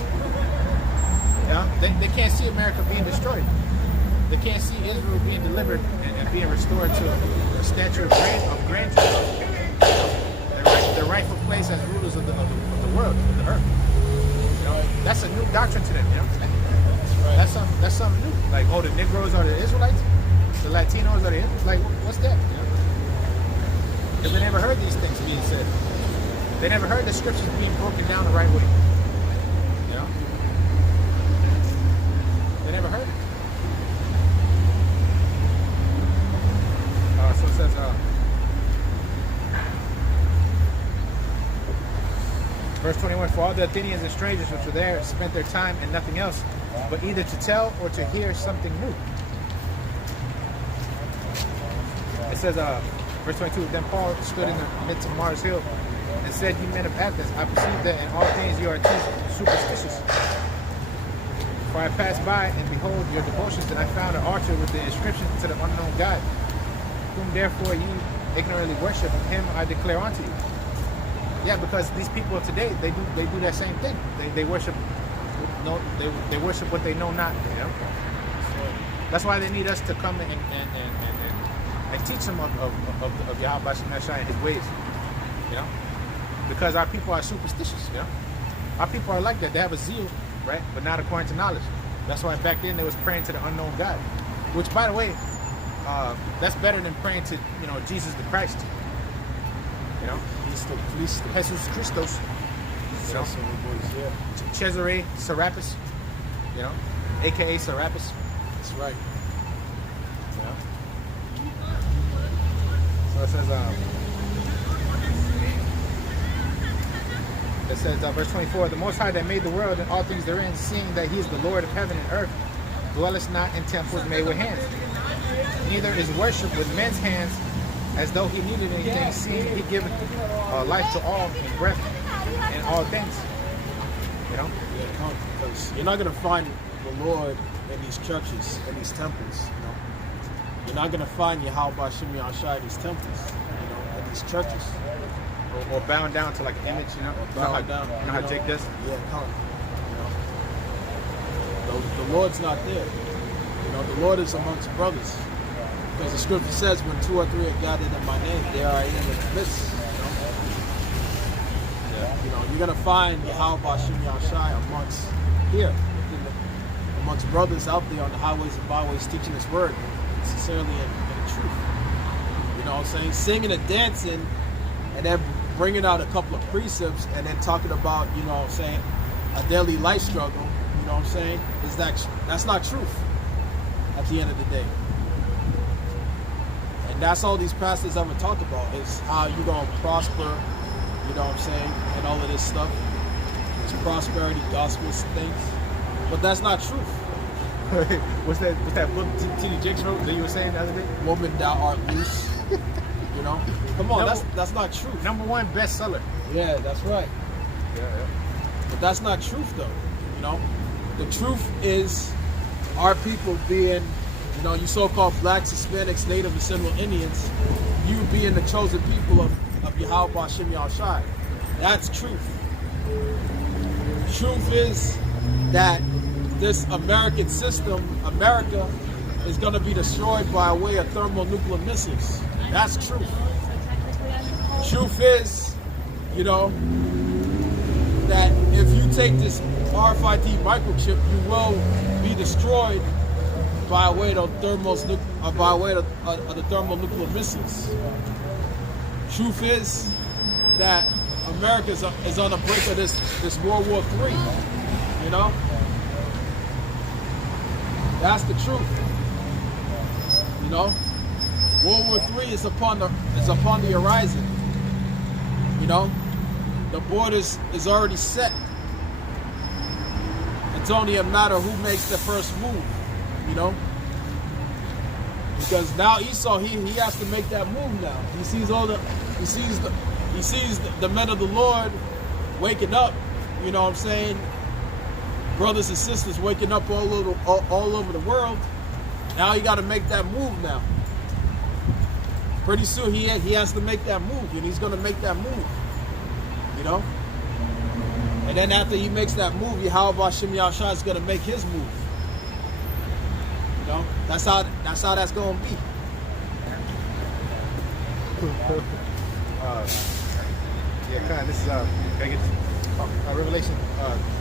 They can't see America being destroyed. They can't see Israel being delivered and being restored to a stature of grandeur, their rightful place as rulers of the world, of the earth. That's a new doctrine to them. That's something new. Like, oh, the Negroes are the Israelites, the Latinos are the Israelites. Like, what's that? Because they never heard these things being said. They never heard the scriptures being broken down the right way. They never heard it. So it says, verse 21, for all the Athenians and strangers which were there spent their time in nothing else, but either to tell or to hear something new. It says, verse 22, then Paul stood in the midst of Mars Hill and said, ye men of Athens, I perceive that in all things you are too superstitious. For I passed by, and behold your devotions, and I found an altar with the inscription to the unknown God, whom therefore you ignorantly worship, him I declare unto you. Yeah, because these people of today, they do that same thing. They worship they worship what they know not. That's why they need us to come and teach them of Yahweh Shemashai and his ways. Because our people are superstitious. Our people are like that. They have a zeal, right? But not according to knowledge. That's why back then they was praying to the unknown God. Which, by the way, that's better than praying to Jesus the Christ. Jesus Christos. Cesare Serapis. AKA Serapis. That's right. So it says, verse 24, the Most High that made the world and all things therein, seeing that he is the Lord of heaven and earth, dwelleth not in temples made with hands. Neither is worship with men's hands, as though he needed anything, seeing he giveth life to all and breath in all things. Because you're not going to find the Lord in these churches, in these temples. You're not going to find Yahweh Shem Yahshai in these temples, in these churches. Or bound down to like an image, Or bound down. You know how Jake does? Yeah, come. The Lord's not there. The Lord is amongst brothers. Because the scripture says, when 2 or 3 are gathered in my name, there I am in the midst. You're going to find Yahweh Shem Yahshai amongst brothers out there on the highways and byways teaching his word sincerely and in truth. You know what I'm saying? Singing and dancing and then bringing out a couple of precepts and then talking about, a daily life struggle, that's not truth at the end of the day. And that's all these pastors ever talk about is how you going to prosper, and all of this stuff. It's prosperity, gospel things. But that's not truth. What's that book T.D. Jakes wrote that you were saying the other day? Woman, thou art loose. Come on, that's not truth. #1 bestseller. Yeah, that's right. Yeah. But that's not truth, though. The truth is our people being, you so-called blacks, Hispanics, Native, and Seminole Indians, you being the chosen people of Yahweh Shem Yahshai. That's truth. Truth is that this American system, America, is going to be destroyed by way of thermonuclear missiles. That's truth. Truth is, that if you take this RFID microchip, you will be destroyed by way of the thermonuclear missiles. Truth is that America is on the brink of this World War III, That's the truth. You know, World War III is upon the horizon. You know, the borders is already set. It's only a matter of who makes the first move. You know, because now Esau he has to make that move now. He sees the men of the Lord waking up. You know what I'm saying? Brothers and sisters waking up all over the world. Now he got to make that move now. Pretty soon he has to make that move, and he's going to make that move. You know? And then after he makes that move, Yahweh Hashem Yahushua is going to make his move. You know? That's how that's going to be. Yeah, kind of. This is Revelation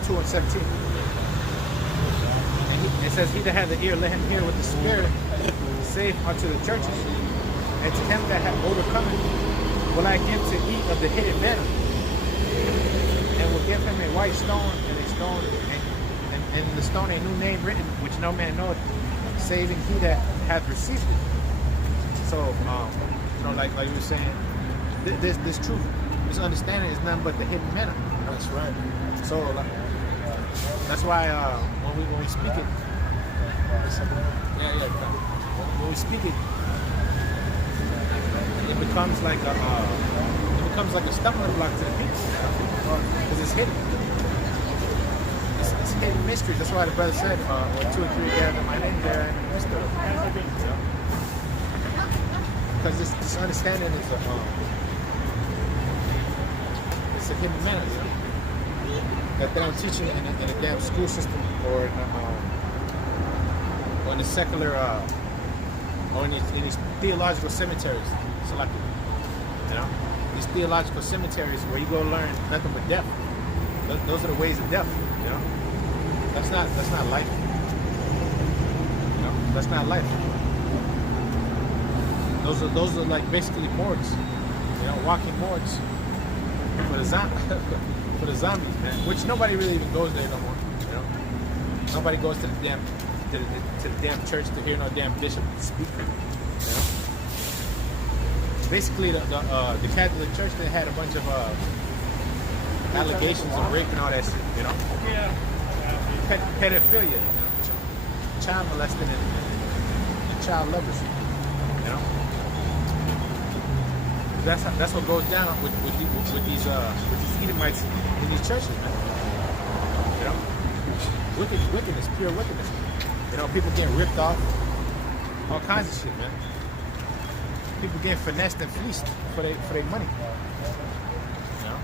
2:17. And it says, "He that hath the ear, let him hear what the Spirit saith unto the churches. And to him that hath overcome will I give to eat of the hidden manna, and will give him a white stone, and a stone, and the stone a new name written, which no man knoweth, saving he that hath received it." So, you know, like you were saying, this truth, this understanding is nothing but the hidden manna. That's right. So that's why when we speak it, when we speak it, it becomes like a stumbling block to the people because it's hidden. It's hidden mysteries. That's why the brother said, when 2 or 3 gather my name there in the midst of them. You know? Because this understanding is it's a hidden manner, you know? That they don't teach in a damn school system or in the secular or in these theological cemeteries. So like, you know, these theological cemeteries where you go learn nothing but death. Those are the ways of death, you know. That's not life. You know, that's not life. Those are like basically morgues, you know, walking morgues for the zombies, man. Which nobody really even goes there no more. You know, nobody goes to the damn church to hear no damn bishop speak. You know, basically the Catholic Church, they had a bunch of allegations of rape and all that shit. You know, pedophilia, you know? Child molesting and child lovers. You know, that's what goes down with these Edomites in these churches, man. You know, wickedness, pure wickedness. You know, people getting ripped off, all kinds of shit, man. People getting finessed and fleeced for their money. You know,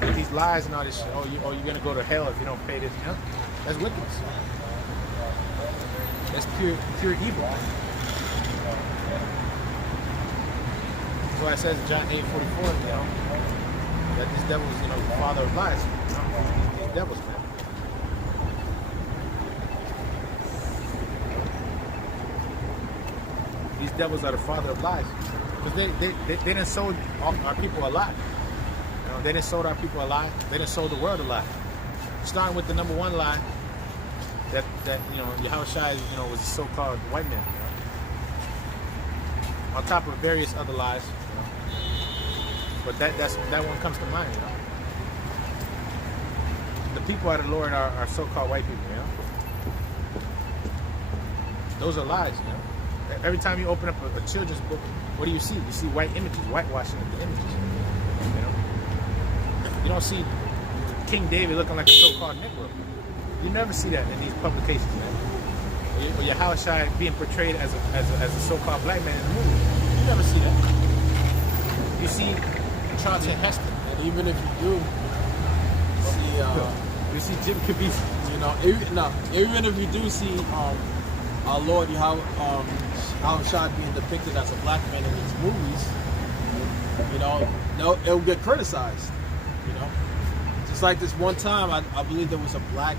with these lies and all this shit. Oh, you're gonna go to hell if you don't pay this. You know, that's wickedness. That's pure evil. That's why it says in John 8:44, you know, that this devil is, you know, the father of lies. You know, these devils, man. These devils are the father of lies. Because they didn't sold our people a lie. You know, they didn't sold our people a lie. They didn't sold the world a lie. Starting with the number one lie, that you know, Yahushua, you know, was a so-called white man. You know? On top of various other lies. You know? But that one comes to mind, you know. The people of the Lord are so-called white people, you know. Those are lies, you know. Every time you open up a children's book, what do you see? You see white images, whitewashing of the images. You know, you don't see King David looking like a so-called Negro. You never see that in these publications, man. Or Yahushua being portrayed as a so-called black man in the movie. You never see that. You see Charlton Heston, And even if you do, you see Jim Caviezel. you know, even if you do see our Lord Yahushua being depicted as a black man in these movies, you know, it'll get criticized. You know, just like this one time, I believe there was a black.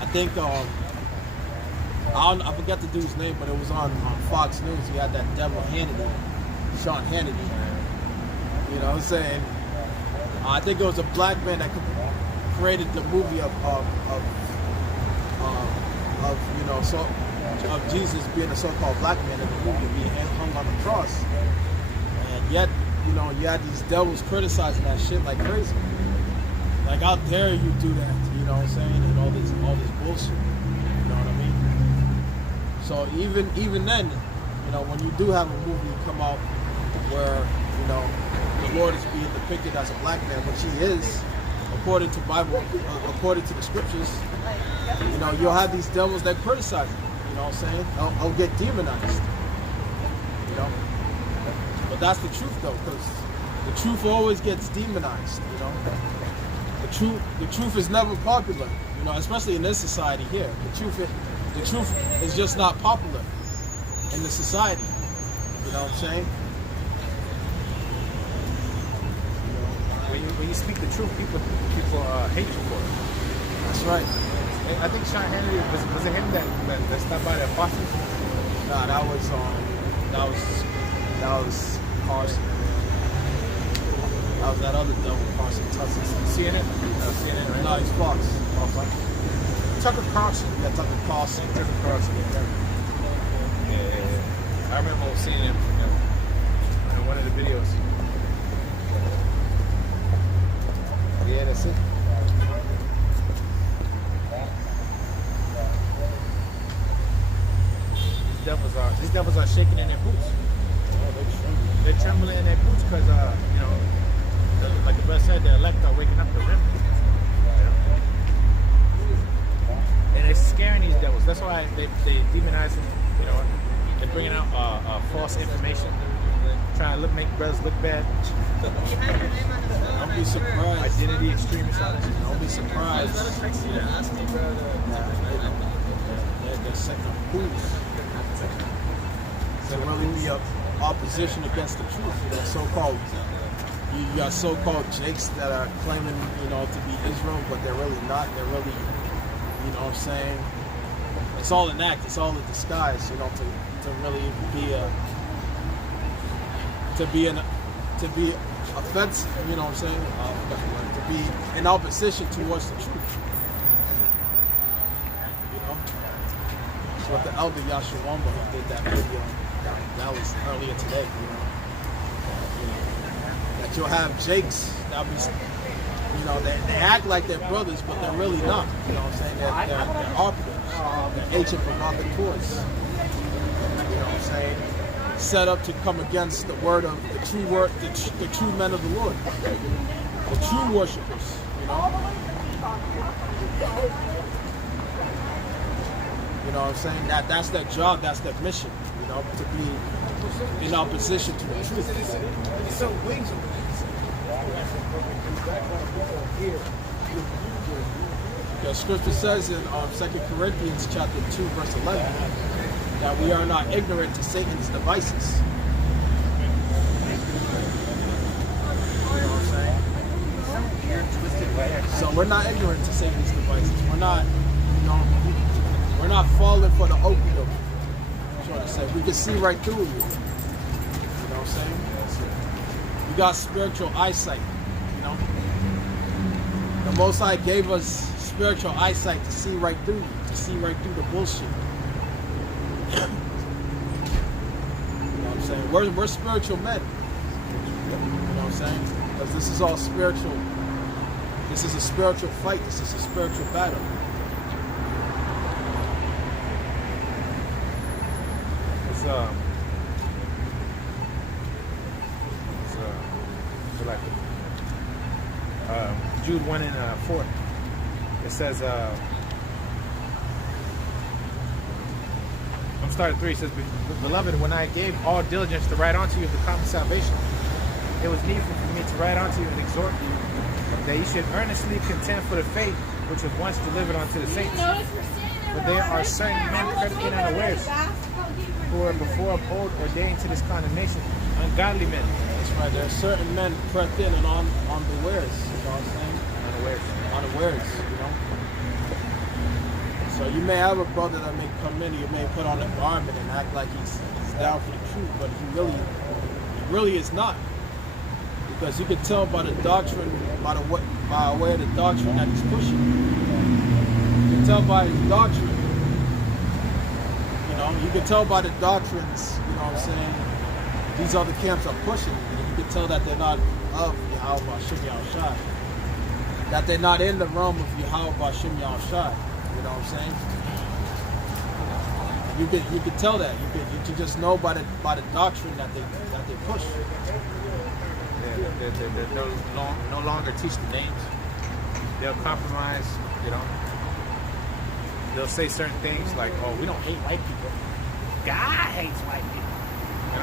I think I forgot the dude's name, but it was on Fox News. He had that devil Hannity, Sean Hannity. You know what I'm saying? I think it was a black man that created the movie of of Jesus being a so-called black man in the movie and being hung on the cross. And yet, you had these devils criticizing that shit like crazy. Like, how dare you do that? You know what I'm saying? And all this bullshit. You know what I mean? So even then, when you do have a movie come out where, the Lord is being depicted as a black man, which he is, according to Bible, according to the scriptures, you'll have these devils that criticize him. You know what I'm saying? I'll get demonized. But that's the truth, though, because the truth always gets demonized. The truth is never popular. Especially in this society here. The truth is just not popular in the society. You know what I'm saying? When you speak the truth, people hate you for it. That's right. I think Sean Henry was it him that stopped by the apostles? Nah, that was Carson. That was that other devil, Carson Tucker. CNN? CNN, right? No, he's Fox. Tucker Carlson. Yeah, Tucker Carlson. Tucker Carlson. Yeah. I remember seeing him in one of the videos. Yeah, that's it. These devils are shaking in their boots. They're trembling in their boots because, like the brother said, the elect are waking up the remnant. And it's scaring these devils. That's why they demonize them. They're bringing out false information, trying to make brothers look bad. Don't be surprised. Identity extremists. Don't be surprised. They're second fools. To really be a opposition against the truth. You got so-called Jakes that are claiming, to be Israel, but they're really not. They're really, what I'm saying? It's all an act. It's all a disguise, to really be offensive, you know what I'm saying? To be in opposition towards the truth. So what the elder Yashawamba did that video, that was earlier today, that you'll have Jakes that be, they act like they're brothers, but they're really not. You know what I'm saying? They're operatives. They're agent provocateurs. You know what I'm saying? Set up to come against the word of the true men of the Lord, the true worshipers. You know what I'm saying? That's their job. That's their mission. To be in opposition to the truth. The scripture says in 2 Corinthians chapter 2, verse 11, that we are not ignorant to Satan's devices. You know what I'm saying? So we're not ignorant to Satan's devices. We're not falling for the opium. I'm trying to say we can see right through you. You know what I'm saying? We got spiritual eyesight. The Most High gave us spiritual eyesight to see right through you, to see right through the bullshit. You know what I'm saying? We're spiritual men. You know what I'm saying? Because this is all spiritual. This is a spiritual fight. This is a spiritual battle. Jude 1 and 4. It says, I'm starting 3. It says, Beloved, when I gave all diligence to write unto you of the common salvation, it was needful for me to write unto you and exhort you that you should earnestly contend for the faith which was once delivered unto the saints. For there are certain men crept in unawares, who were before of old ordained to this condemnation, ungodly men. That's right. There are certain men crept in and on the wares. You know what I'm saying? Unawares. So you may have a brother that may come in, you may put on a garment and act like he's down for the truth, but he really is not. Because you can tell by the doctrine, by way of the doctrine that he's pushing. You can tell by his doctrine know, you can tell by the doctrines, you know what I'm saying, these other camps are pushing. And you can tell that they're not of Yahweh Hashem Yahushai. That they're not in the realm of Yahweh Hashem Yahushai. You know what I'm saying? You can tell that. You can just know by the doctrine that they push. They no longer teach the names. They'll compromise, you know. They'll say certain things like, "Oh, we don't hate white people. God hates white people." You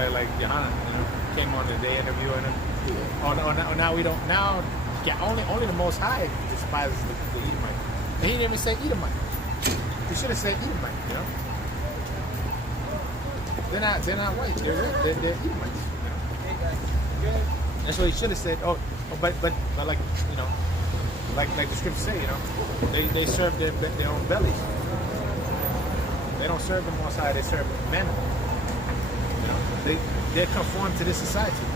know, like Johanna, you know, came on the day interviewing him. Oh, now we don't. Now, yeah, only the Most High despises the Edomite. And he didn't even say Edomite. He should have said Edomite. You know, they're not white. They're Edomites. You know? That's what he should have said. But like, you know, like the scriptures say, you know, they serve their own bellies. They don't serve the Most High. They serve men. You know, they conform to this society.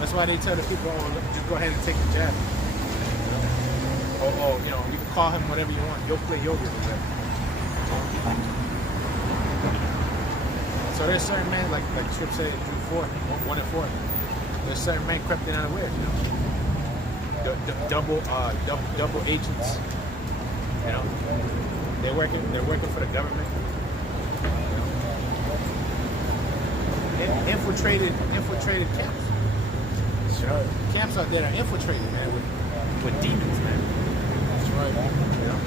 That's why they tell the people, "Oh, just go ahead and take the jab." You know? Oh, you know, you can call him whatever you want. You'll play yoga with him. So there's certain men, like the script said, 1 and 4. There's certain men crept in unaware, you know. Double agents, you know. They're working for the government. You know? Infiltrated camps. Sure. Camps out there are infiltrated, man, with demons, man. That's right. You know?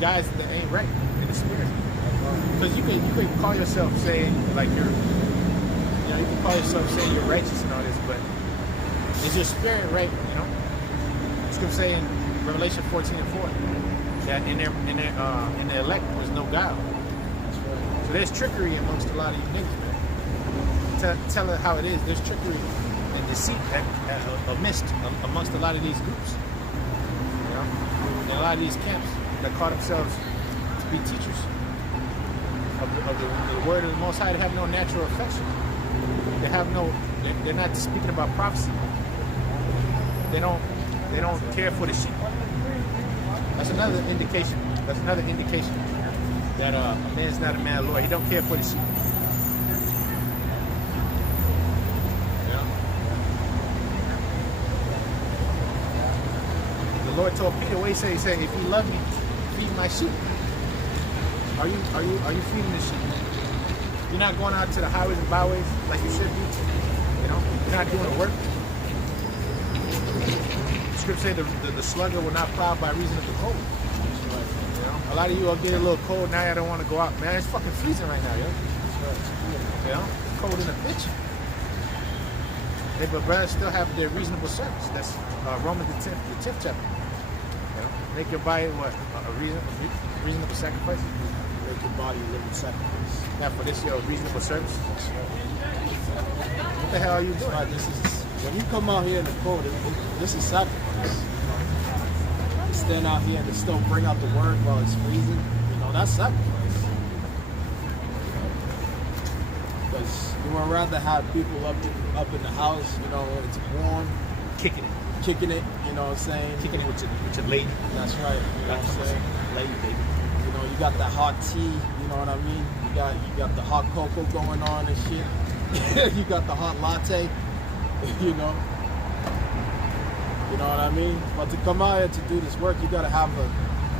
Guys that ain't right in the spirit. Because you could call yourself saying like you can call yourself saying you're righteous and all this, but is your spirit right? You know, Scripture say in Revelation 14:4 that in their elect was no guile. So there's trickery amongst a lot of you niggas, man. Tell it how it is. There's trickery and deceit amongst a lot of these groups. You know, and a lot of these camps that call themselves to be teachers of the word of the Most High. They have no natural affection. They're not speaking about prophecy. They don't care for the sheep. That's another indication that a man's not a man of the Lord. He don't care for the sheep. You know? The Lord told Peter, what he said, if you love me, feed my sheep. Are you feeding the sheep? You're not going out to the highways and byways like you should be. You know, you're not doing the work. The scripture say the slugger will not plow by reason of the cold. You know, a lot of you are getting a little cold now. I don't want to go out, man. It's fucking freezing right now, yo. You know, it's cold in the bitch. Hey, but brothers still have their reasonable service. That's Romans the 10th chapter. You know, make your body what a reasonable sacrifice. Make your body a living sacrifice. Now for this your reasonable service. What the hell are you doing? Right, this is when you come out here in the cold. This is sacrifice. You stand out here and to still bring out the word while it's freezing. You know, that's sacrifice. Because you would rather have people up in the house. You know, when it's warm, Kicking it. You know what I'm saying? Kicking it with your lady. That's right. You know what I'm saying? Lady, baby. You know, you got the hot tea, you know what I mean? You got the hot cocoa going on and shit. You got the hot latte, you know. You know what I mean? But to come out here to do this work, you gotta have a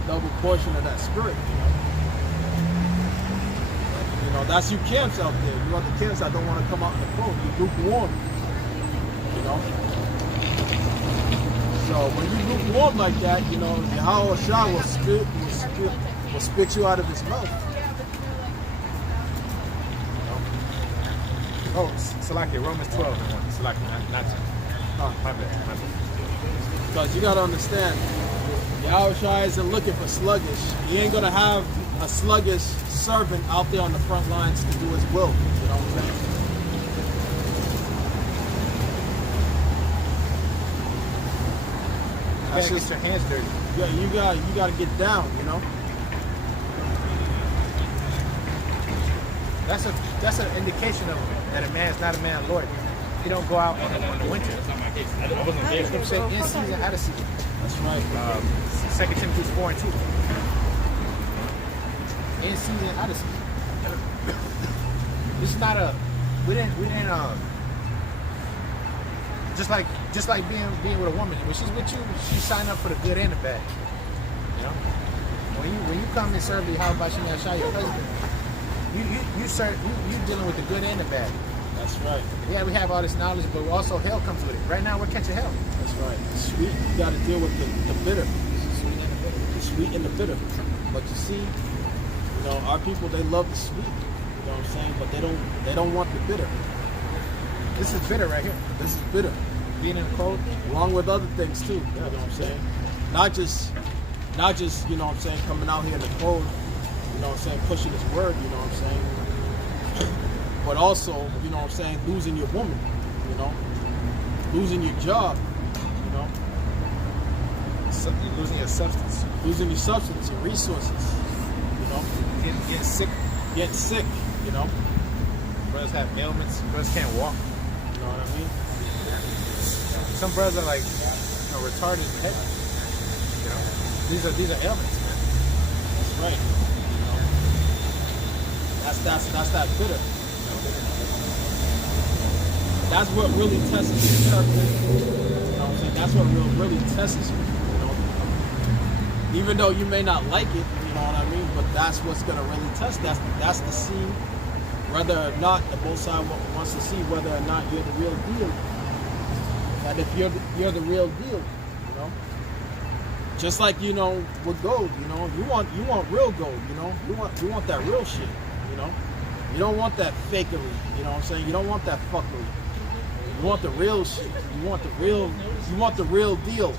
double portion of that spirit, you know. You know, that's you camps out there. You got the camps that don't want to come out in the cold. You lukewarm. You know? So when you lukewarm like that, you know, Yahweh Shah will spit you out of his mouth. Oh, Salakia, Romans 12. Salakia, not 10. Oh, my bad. Because you got to understand, Yahweh Shah isn't looking for sluggish. He ain't going to have a sluggish servant out there on the front lines to do his will. You know what I'm saying? That's just your hands dirty. Yeah, you got to get down, you know? That's an indication of that a man's not a man of Lord. He don't go out on the winter. Scripture say in season, out of season. That's right. 2 Timothy 4:2. in season, out of season. This is not a we didn't just like being with a woman. When she's with you, she sign up for the good and the bad. You know, when you come and serve the how about you your husband, you dealing with the good and the bad. That's right. Yeah, we have all this knowledge, but also hell comes with it. Right now, we're catching hell. That's right. The sweet, you got to deal with the bitter. The sweet and the bitter. But you see, you know, our people, they love the sweet. You know what I'm saying? But they don't want the bitter. This is bitter right here. This is bitter. Being in the cold, Along with other things too. You know what I'm saying? Not just, you know what I'm saying, coming out here in the cold, you know what I'm saying, pushing his word, you know what I'm saying? But also, you know what I'm saying, losing your woman, you know, losing your job, you know, you're losing your substance, losing your substance, your resources, you know, getting sick, you know. Brothers have ailments. Brothers can't walk. You know what I mean? Some brothers are like, you know, retarded in the head. You know, these are ailments, man. That's right. You know? That's that bitter. You know? That's what really tests your character. You know what I'm saying? That's what really tests you. You know, even though you may not like it, you know what I mean. But that's what's gonna really test. That's the scene. Whether or not the both side wants to see whether or not you're the real deal. And if you're the real deal, you know. Just like, you know, with gold, you know, you want real gold, you know. You want that real shit, you know. You don't want that fakery, you know what I'm saying? You don't want that fuckery. You want the real shit. You want the real deal. The real deal.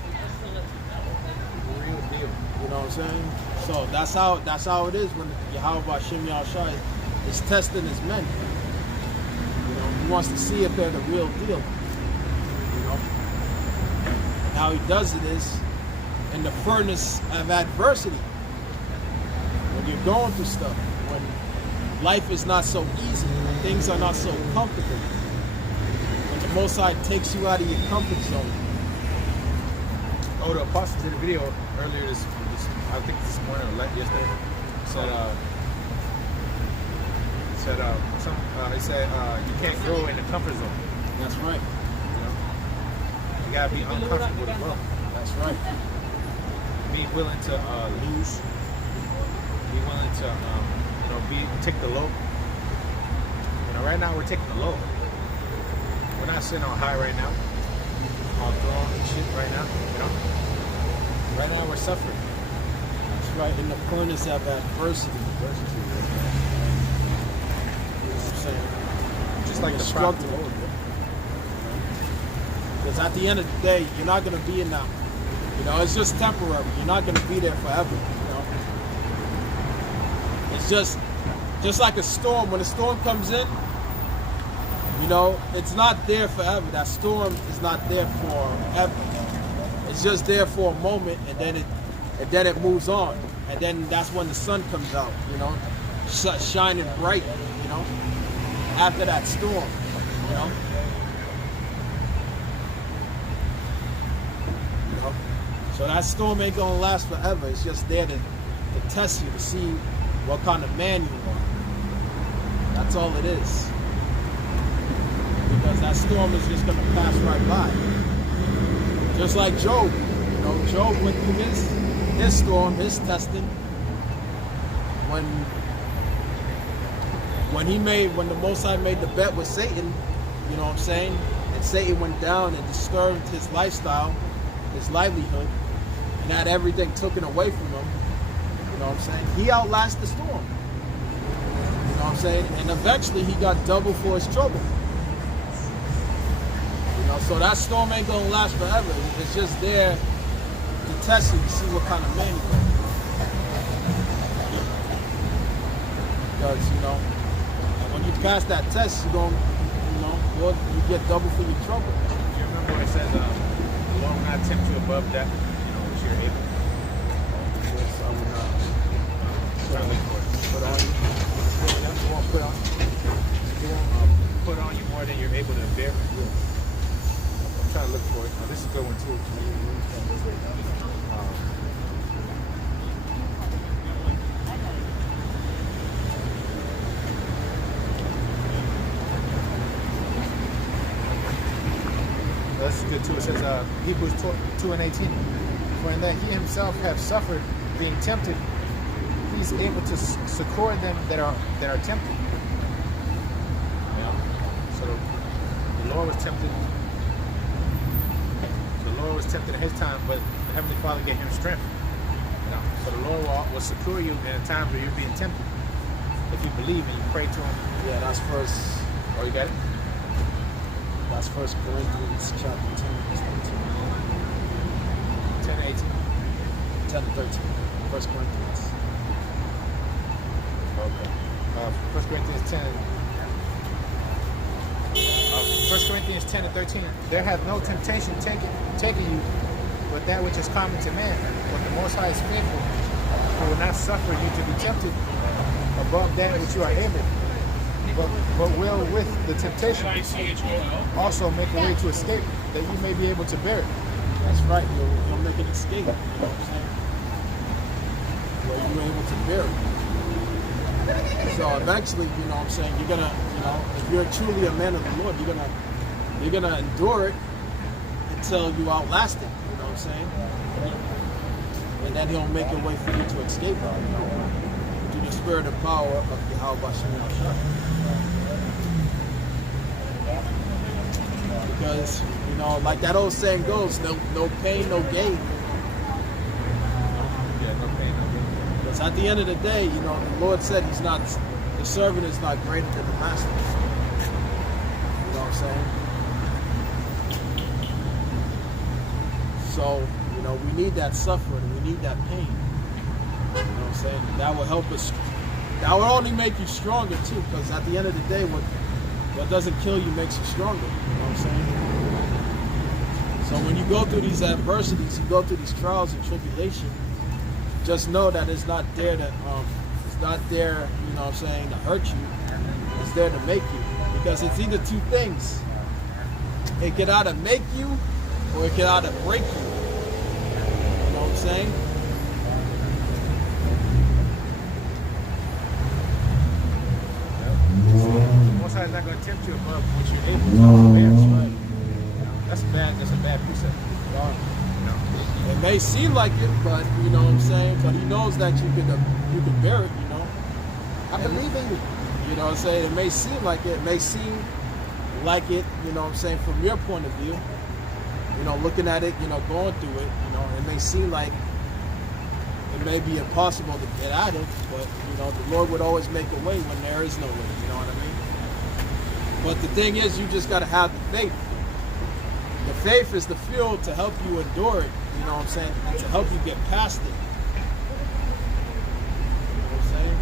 You know what I'm saying? So that's how it is when Yahweh Hashem Yahushua is testing his men. You know, he wants to see if they're the real deal. You know? And how he does it is in the furnace of adversity. When you're going through stuff, when life is not so easy, when things are not so comfortable, when the Most High takes you out of your comfort zone. Oh, the apostle did a video earlier this I think this morning or yesterday. He said you can't grow in the comfort zone. That's right. You know, you gotta be uncomfortable as well. That's right. Be willing to lose. Be willing to take the low. You know, right now we're taking the low. We're not sitting on high right now. On throne and shit right now. You know, right now we're suffering. That's right. In the furnace of adversity. You know what I'm saying? Just like You're the struggling. struggle. Because at the end of the day, you're not going to be in that. You know, it's just temporary. You're not going to be there forever. You know, it's just like a storm. When a storm comes in, you know, it's not there forever. That storm is not there forever. It's just there for a moment, and then it moves on. And then that's when the sun comes out. You know, shining bright. You know, after that storm. You know. So that storm ain't gonna last forever. It's just there to test you, to see what kind of man you are. That's all it is. Because that storm is just gonna pass right by. Just like Job. You know, Job went through his storm, his testing. When the Most High made the bet with Satan, you know what I'm saying? And Satan went down and disturbed his lifestyle, his livelihood, and had everything taken away from him. You know what I'm saying? He outlasted the storm. You know what I'm saying? And eventually he got double for his trouble. You know, so that storm ain't gonna last forever. It's just there to test you to see what kind of man you are. Because, you know, when you pass that test, you're gonna, you know, you get double for your trouble. You remember when it says, the Lord will not tempt you above that, you know, which you're able. Yes, I will not. Try to look for it. Put on you. Put on. Put on you more than you're able to bear. I'm trying to look for it. This is a good one too. is good too. It says Hebrews 2:18. For in that he himself have suffered being tempted, he's able to succor them that are tempted. You know? So the Lord was tempted. The Lord was tempted at his time, but the Heavenly Father gave him strength. You know? So the Lord will secure you in times where you're being tempted. If you believe and you pray to him. Yeah, that's first. Oh, you got it? That's First Corinthians chapter 10, verse 13. 10 and 18. 10 to 13. First Corinthians. Okay. 1 Corinthians 10. 1 Corinthians 10 and 13. There hath no temptation taken you, but that which is common to man. But the Most High is faithful, who will not suffer you to be tempted above that which you are able, but will with the temptation also make a way to escape, that you may be able to bear it. That's right. You'll make an escape. You know what I'm saying? Where you're able to bear it. So eventually, you know what I'm saying, you're gonna, you know, if you're truly a man of the Lord, you're gonna endure it until you outlast it. You know what I'm saying? And then he'll make a way for you to escape it. You know, through the spirit and power of Yahweh Bashem Yahshua. Because, you know, like that old saying goes, no pain, no gain. Yeah, no pain, no gain. Because at the end of the day, you know, the Lord said the servant is not greater than the master. You know what I'm saying? So, you know, we need that suffering, we need that pain. You know what I'm saying? That will help us. That will only make you stronger too, because at the end of the day, what doesn't kill you makes you stronger. You know what I'm saying? So when you go through these adversities, you go through these trials and tribulation, just know that it's not there to, you know what I'm saying, to hurt you. It's there to make you, because it's either two things. It can either make you, or it can either break you. You know what I'm saying? Most High is not going to tempt you above what you're able to bear. Right? That's a bad precept. You know? It may seem like it, but you know what I'm saying. But he knows that you can bear it. You know, I believe in you. You know what I'm saying. It may seem like it. It may seem like it. You know what I'm saying, from your point of view. You know, looking at it. You know, going through it. You know, it may seem like it may be impossible to get out of, but you know, the Lord would always make a way when there is no way. You know what I mean? But the thing is, you just got to have the faith. The faith is the fuel to help you endure it, you know what I'm saying, and to help you get past it. You know what I'm saying?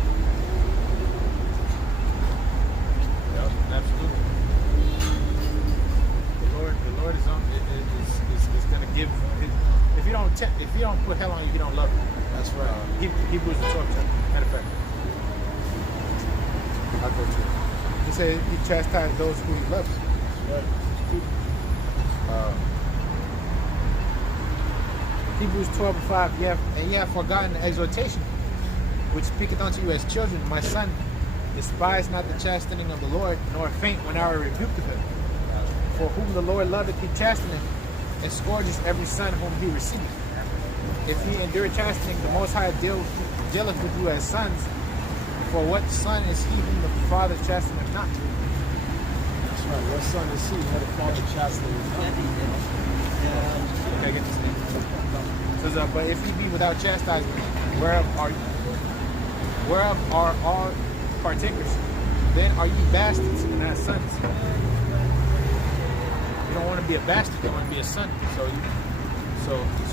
Yep, absolutely. The Lord is going to give. If you don't put hell on you, you don't love it. That's right. Hebrews the 12th chapter. Matter of fact, I'll go to it. He said he chastised those who he loves. Right. Hebrews 12:5. And ye have forgotten the exhortation which speaketh unto you as children. My son, despise not the chastening of the Lord, nor faint whenever rebuked of him. For whom the Lord loveth, he chasteneth, and scourges every son whom he receiveth. If ye endure chastening, the Most High dealeth with you as sons. For what son is he whom the Father chasteneth not? That's right. What son is he who the Father chasteneth not? Okay, get this thing. Says, but if ye be without chastisement, whereof are all partakers, then are ye bastards and not sons. You don't want to be a bastard, you want to be a son. So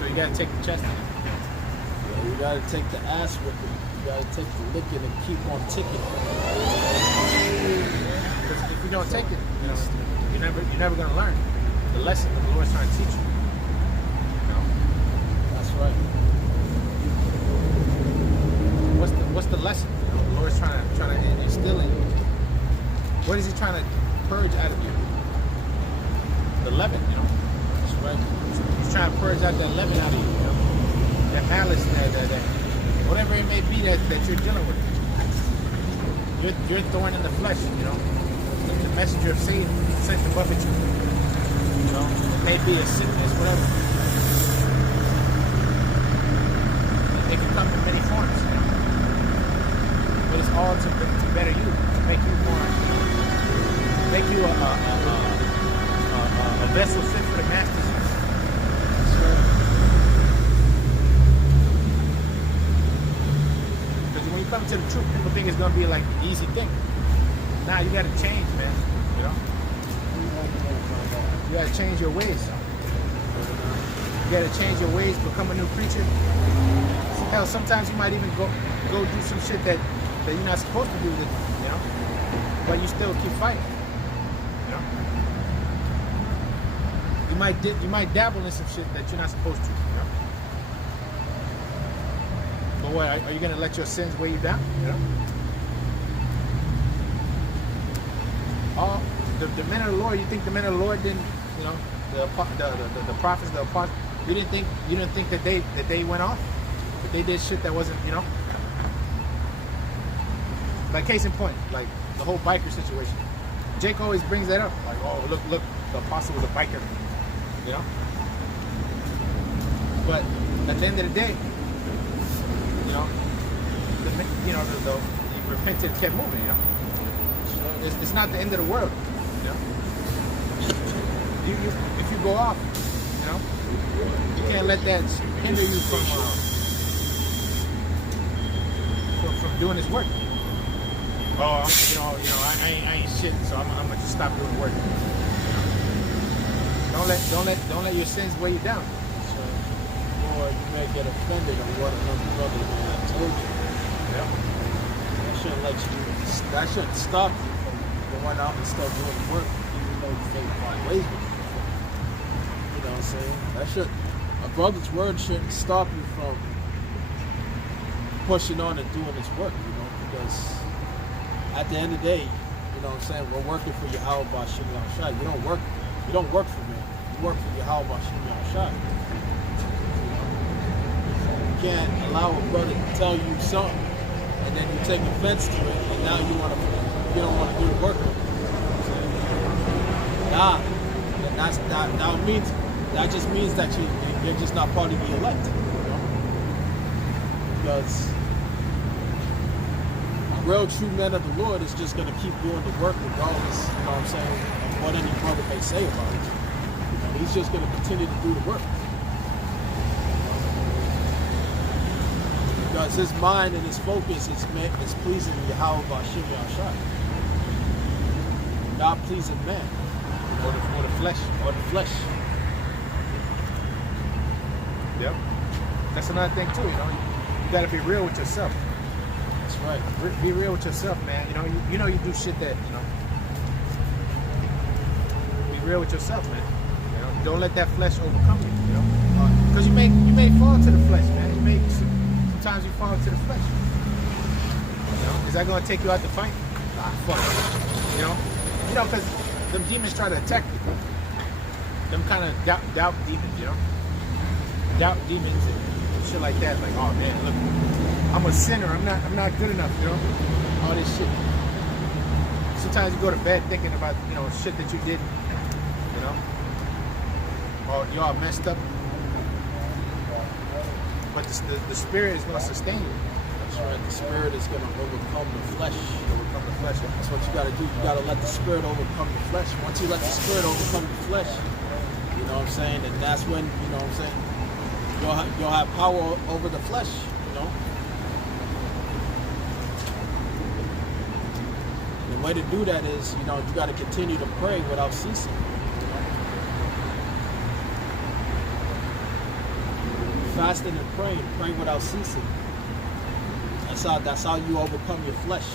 you got to take the chastisement. Yeah, you got to take the ass whipping. You got to take the licking and keep on ticking. Because if you don't take it, you know, you're never going to learn the lesson that the Lord's trying to teach you. You know? That's right. What's the lesson? You know, the Lord's trying to instill in you. What is he trying to purge out of you? The leaven, you know. That's right. He's trying to purge out that leaven out of you, you know. That malice, that whatever it may be that you're dealing with. You're thorn in the flesh, you know. The messenger of Satan sent to buffet you. You know, it may be a sickness, whatever. It can come in many forms, you know. But it's all to better you, to make you more, make you a vessel fit for the master's use. Because when you come to the truth, people think it's gonna be like an easy thing. Nah, you gotta change, man. You know, you gotta change your ways. You gotta change your ways, become a new creature. Hell, sometimes you might even go do some shit that you're not supposed to do, you know, but you still keep fighting. You know, you might dabble in some shit that you're not supposed to. You know, but what are you gonna let your sins weigh you down? You know, all the men of the Lord. You think the men of the Lord didn't? You know, the prophets, the apostles. You didn't think that they went off? But they did shit that wasn't, you know. Like case in point, like the whole biker situation. Jake always brings that up. Like, oh look, the apostle was a biker. You know? But at the end of the day, you know, the he repented and kept moving, you know. It's not the end of the world, you know. If you go off, you know, you can't let that hinder you from doing his work. Oh, I ain't shit, so I'm gonna just stop doing work. Don't let your sins weigh you down. So, or you may get offended on what another brother told you. Yeah. That shouldn't stop you from going out and start doing the work, even though you think part ways with it. You know what I'm saying? That should, a brother's word shouldn't stop you from pushing on and doing his work, you know, because at the end of the day, you know what I'm saying, we're working for Yahweh Bashim Yahushai. You don't work for me. You work for Yahweh Bashim Yahushai. You can't allow a brother to tell you something and then you take offense to it and now you don't want to do the work with it. Nah. That just means that you're just not part of the elect. You know? Because real true men of the Lord is just going to keep doing the work regardless, you know what I'm saying, of what any brother may say about it. You know, he's just going to continue to do the work. Because his mind and his focus is pleasing Yahweh Bashim Yahushai. Not pleasing man. Or the flesh. Or the flesh. Yep. That's another thing too, you know. You got to be real with yourself. That's right. Be real with yourself, man. You know you do shit that, you know. Be real with yourself, man. You know, don't let that flesh overcome you, you know. Because you may fall to the flesh, man. Sometimes you fall to the flesh. You know, is that gonna take you out the fight? Nah, fuck it. You know, because them demons try to attack you. Them kind of doubt demons, you know. Doubt demons and shit like that. Like, oh man, look, I'm a sinner. I'm not good enough, you know. All this shit. Sometimes you go to bed thinking about, you know, shit that you did, you know. Or you all messed up. But the spirit is going to sustain you. That's right. The spirit is going to overcome the flesh. Overcome the flesh. That's what you got to do. You got to let the spirit overcome the flesh. Once you let the spirit overcome the flesh, you know what I'm saying? And that's when, you know what I'm saying, you'll have power over the flesh, you know? The way to do that is, you know, you got to continue to pray without ceasing. Fasting and praying without ceasing. That's how you overcome your flesh.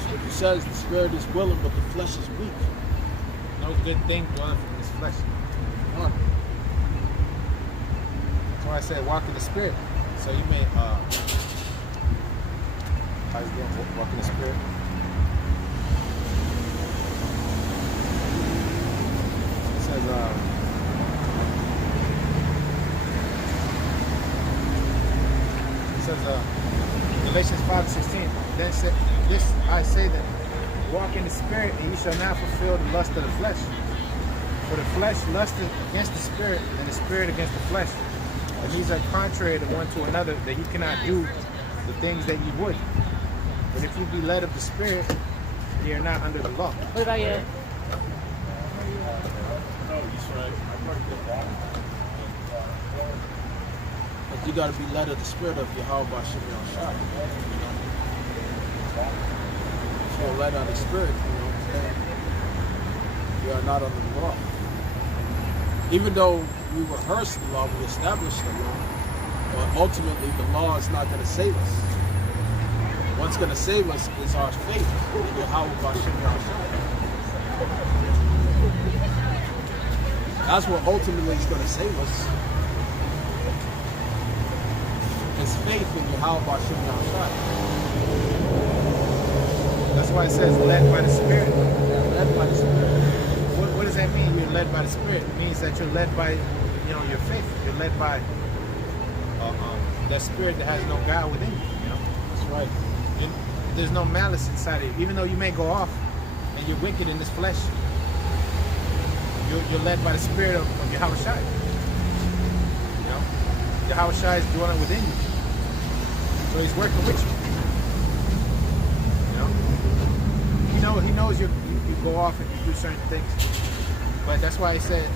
So it says the spirit is willing, but the flesh is weak. No good thing dwelling from this flesh. None. That's why I said walk in the spirit. So you may how's it going? Walk in the spirit. It says Galatians 5:16. Then said, this I say that walk in the spirit, and you shall not fulfill the lust of the flesh. For the flesh lusteth against the spirit, and the spirit against the flesh. And these are contrary to one to another, that you cannot do the things that you would. But if you be led of the spirit, ye are not under the law. What about you? But you got to be led of the spirit of Yahweh B'Shem Yahushua. If you're led of the spirit, then you are not under the law. Even though we rehearse the law, we establish the law, but ultimately the law is not going to save us. What's going to save us is our faith in Yahweh B'Shem Yahushua. That's what ultimately is going to save us. It's faith in Yahweh B'Shem Yahushua. That's why it says led by the spirit. Led by the spirit. What does that mean? You're led by the spirit. It means that you're led by, your faith. You're led by that spirit that has no God within you. That's right. And there's no malice inside of you. Even though you may go off and you're wicked in this flesh, you're led by the spirit of Yahweh Shai. Yahweh Shai is dwelling within you. So he's working with you. He knows you go off and you do certain things. But that's why he said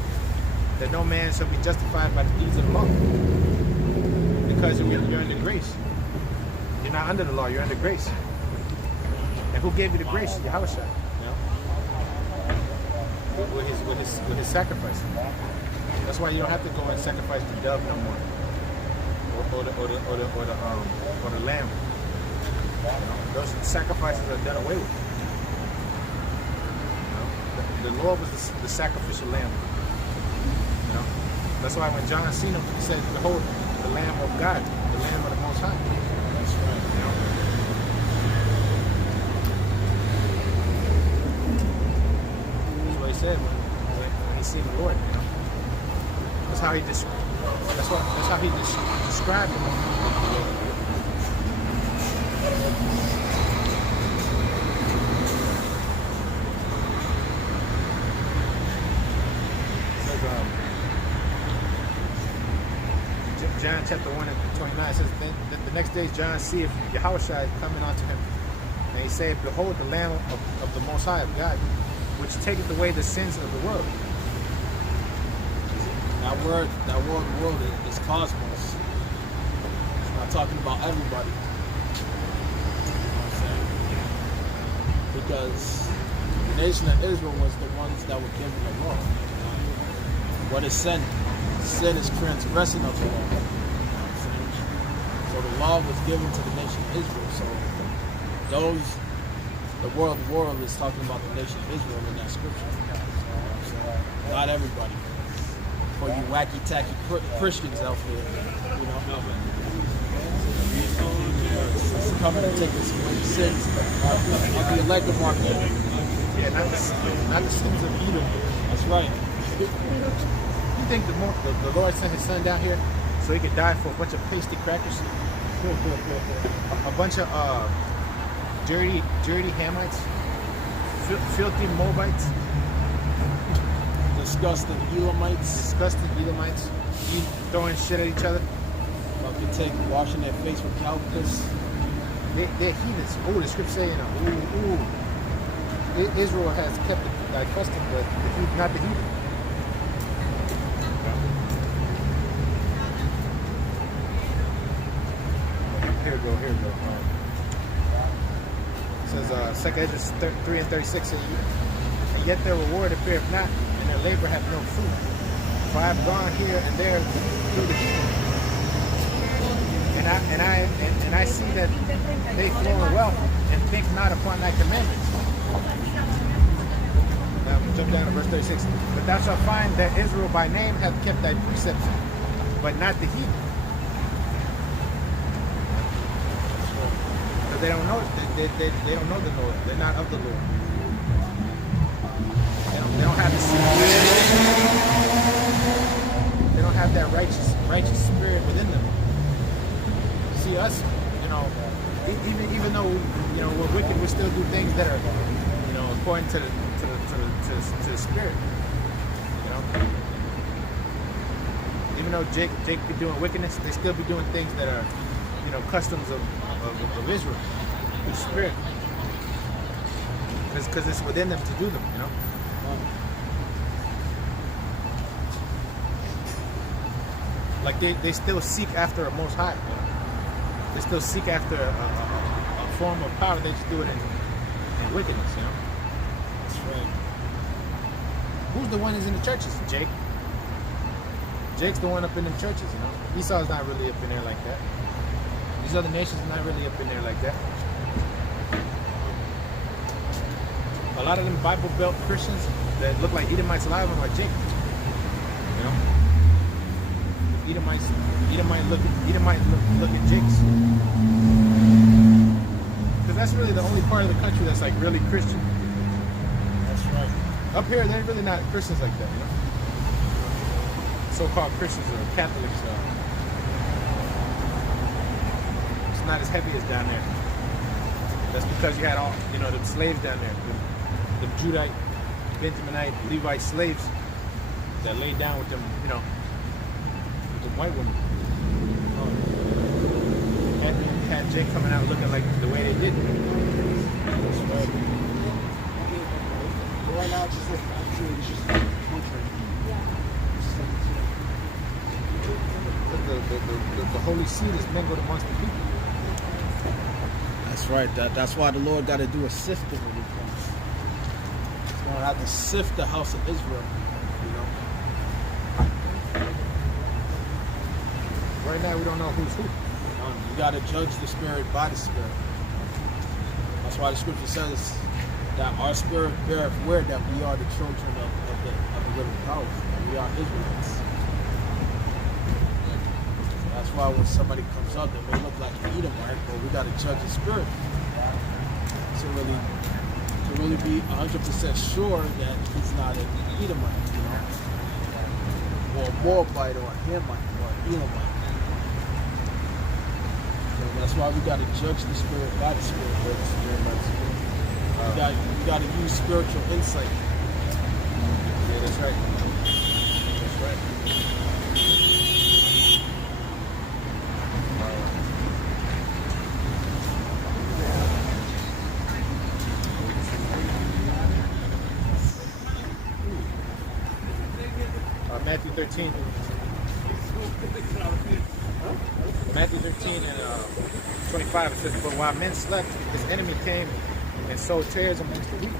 that no man shall be justified by the deeds of the law. Because you're under grace. You're not under the law, you're under grace. And who gave you the grace? Yahweh Shai. With his sacrifice. That's why you don't have to go and sacrifice the dove no more. Or the lamb. Those sacrifices are done away with. The Lord was the sacrificial lamb. That's why when John seen him, he said, "Behold, the Lamb of God, the Lamb of the Most High." That's right. That's what he said when he seen the Lord. That's how he described him. John chapter 1 and 29 says, "Then the next day John seeth Yahweh Shai coming unto him, and he said, Behold, the Lamb of the Most High of God, which taketh away the sins of the world." That word world is cosmos. It's not talking about everybody. You know what I'm saying? Because the nation of Israel was the ones that were given the law. What is sin? Sin is transgressing of the law. You know what I'm saying? So the law was given to the nation of Israel. So the world is talking about the nation of Israel in that scripture. You know what I'm saying? Not everybody. For you wacky tacky Christians out there, it's coming to take us away sins of the elect of our people. Yeah, not the sins of Edom. That's right. You think the Lord sent his son down here so he could die for a bunch of pasty crackers? A bunch of dirty Hamites? Filthy Moabites? Disgusting Elamites. Throwing shit at each other? Washing their face with calculus. They're heathens. Oh, the scripture saying, Israel has kept thy custom, but not the heathen. Here we go. It says, 2 Esdras 3 and 36 says, "And yet their reward appeareth not, and their labor hath no fruit. For I have gone here and there through the heathen, and I see that they flow in wealth and think not upon thy commandments." Now jump down to verse 36. "But thou shalt find that Israel by name hath kept thy precepts, but not the heathen." Because they don't know they don't know the Lord. They're not of the Lord. They don't have the they don't have that righteous spirit within them. See us, even though we're wicked, we still do things that are according to the spirit. You know, even though Jake be doing wickedness, they still be doing things that are, you know, customs of Israel, the spirit, because it's within them to do them. You know. Like they still seek after a Most High. You know? They still seek after a form of power. They just do it in wickedness. You know. That's right. Who's the one who's in the churches? Jake. Jake's the one up in the churches. You know. Esau's not really up in there like that. These other nations are not really up in there like that. A lot of them Bible Belt Christians that look like Edomites alive are like Jake. You know. Edomite look at Jake's. Because that's really the only part of the country that's like really Christian. That's right. Up here, they're really not Christians like that, you know? So-called Christians or Catholics. It's not as heavy as down there. That's because you had all, you know, the slaves down there. The Judite, Benjaminite, Levite slaves that laid down with them, you know, the white women. Had Jake coming out looking like the way they did. That's right. Right now, just like actually, it's just country. The holy seed is mingled amongst the people. That's right. That's why the Lord got to do a sifting when He comes. He's gonna have to sift the house of Israel. You know. Right now, we don't know who's who. You got to judge the spirit by the spirit. That's why the scripture says that our spirit beareth where that we are the children of the living power. That we are Israelites. So that's why when somebody comes up that may look like an Edomite, but we got to judge the spirit to really be 100% sure that he's not an Edomite, you know, or a Moabite or a Hamite or an Edomite. That's why we got to judge the spirit by the spirit, judge the spirit by the spirit. We got to use spiritual insight. Yeah, that's right. That's right. Matthew 13. Matthew 13 and 25, it says, "But while men slept, his enemy came and sowed tares amongst the wheat,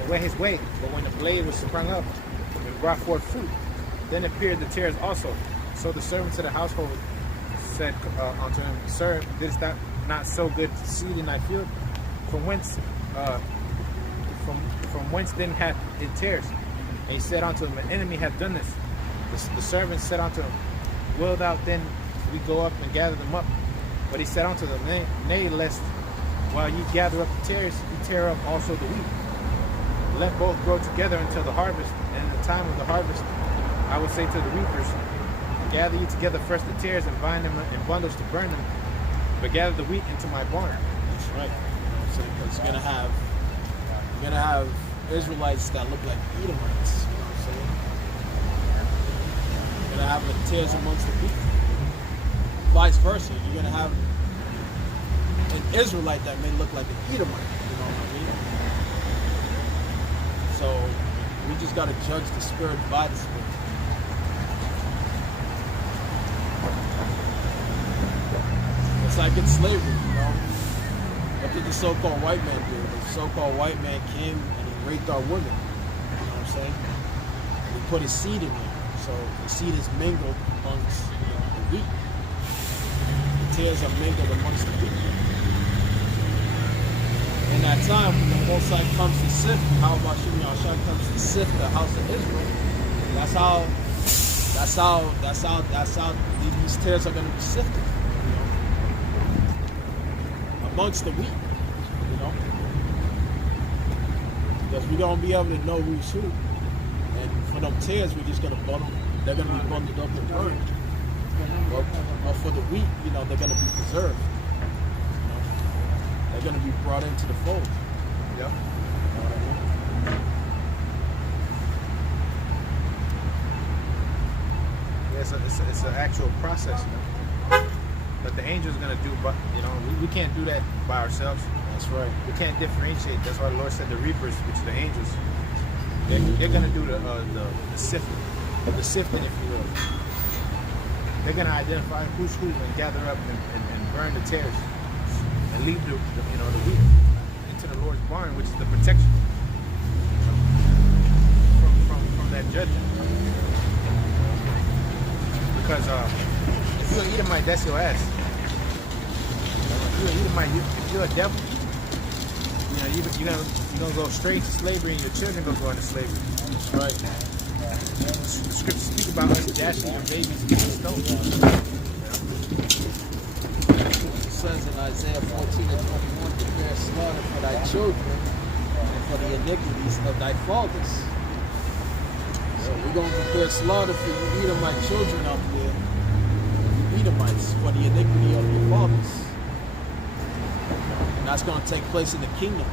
and went his way. But when the blade was sprung up and brought forth fruit, then appeared the tares also. So the servants of the household said unto him, Sir, didst thou not sow good seed in thy field? From whence then hath it tares? And he said unto him, An enemy hath done this. The servant said unto him, Will thou then we go up and gather them up? But he said unto them, Nay, lest while ye gather up the tares, ye tear up also the wheat. Let both grow together until the harvest. And in the time of the harvest, I will say to the reapers, Gather ye together first the tares and bind them in bundles to burn them, but gather the wheat into my barn. That's right. So because you're gonna have Israelites that look like Edomites. You know what I'm saying? You're gonna have the tares amongst the people. Vice versa, you're gonna have an Israelite that may look like an Edomite. You know what I mean? So we just gotta judge the spirit by the spirit. It's like in slavery, you know. What did the so-called white man do? The so-called white man came and he raped our women. You know what I'm saying? And he put his seed in there. So the seed is mingled amongst the wheat. The tares are mingled amongst the wheat. In that time, when the Most High comes to sift, how about Shimon Yahshua comes to sift the house of Israel? That's how these tares are going to be sifted. Amongst the wheat, you know, because we're gonna be able to know who's who, and for them tares, we're just gonna bundle. They're gonna be bundled up and burned. But for the wheat, you know, they're gonna be preserved. You know? They're gonna be brought into the fold. Yep. You know what I mean? it's an actual process, you know. But the angels are gonna do, but you know, we can't do that by ourselves. That's right. We can't differentiate. That's why the Lord said the reapers, which are the angels, they're gonna do the sifting, if you will. They're gonna identify who's who and gather up and burn the tares and leave the wheat into the Lord's barn, which is the protection from that judgment. Because if you're an Edomite, that's your ass. If you're an Edomite, if you're a devil, you know, you're gonna go straight to slavery, and your children gonna go into slavery. That's right. The scriptures speak about us dashing your babies against the stone. It says in Isaiah 14:21, prepare slaughter for thy children and for the iniquities of thy fathers. So we're going to prepare slaughter for you Edomite children out there, you Edomites, for the iniquity of your fathers. And that's going to take place in the kingdom.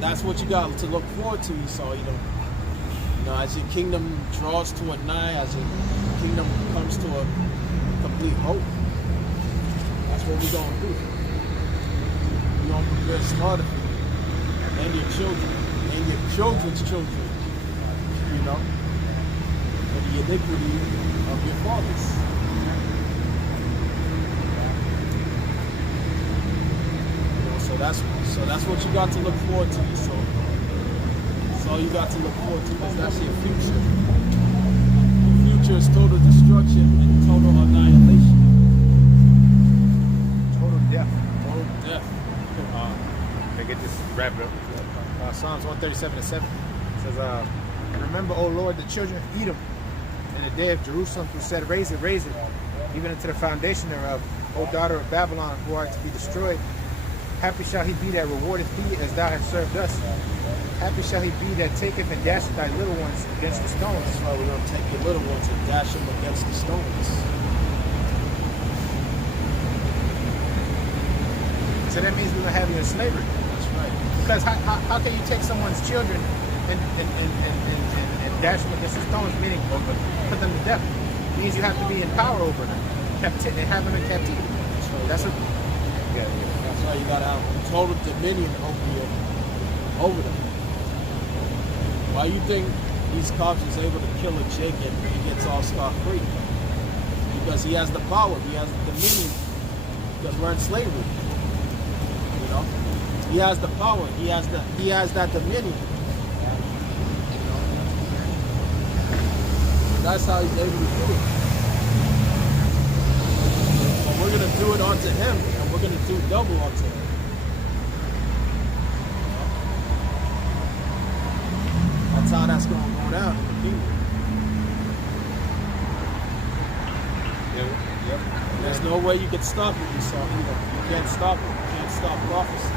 That's what you got to look forward to, Esau. You know, as your kingdom draws to a nigh, as your kingdom comes to a complete hope, that's what we're gonna do. We're gonna prepare slaughter for you and your children and your children's children. You know, for the iniquity of your fathers. So that's what you got to look forward to, Esau. That's all you got to look forward to, because that's your future. Your future is total destruction and total annihilation. Total death. Total death. I get this wrap it up. Psalms 137:7 says, remember, O Lord, the children of Edom in the day of Jerusalem, who said, raise it, even into the foundation thereof, O daughter of Babylon, who art to be destroyed. Happy shall he be that rewardeth thee as thou hast served us. Happy shall he be that taketh and dasheth thy little ones against the stones. That's why we're going to take your little ones and dash them against the stones. So that means we're going to have you in slavery. That's right. Because how can you take someone's children and dash them against the stones, meaning put them to death? It means you have to be in power over them and have them in captivity. That's what. Yeah. That's why you got to have total dominion over them. Why you think these cops is able to kill a chick and he gets all scot-free? Because he has the power, he has the dominion, because we're in slavery. You know? He has the power, he has that dominion. You know? That's how he's able to do it. But we're gonna do it onto him, and we're gonna do double onto him. That's how that's going to go down in the kingdom. Yep. There's no way you can stop it, Esau. You can't stop it. You can't stop prophecy.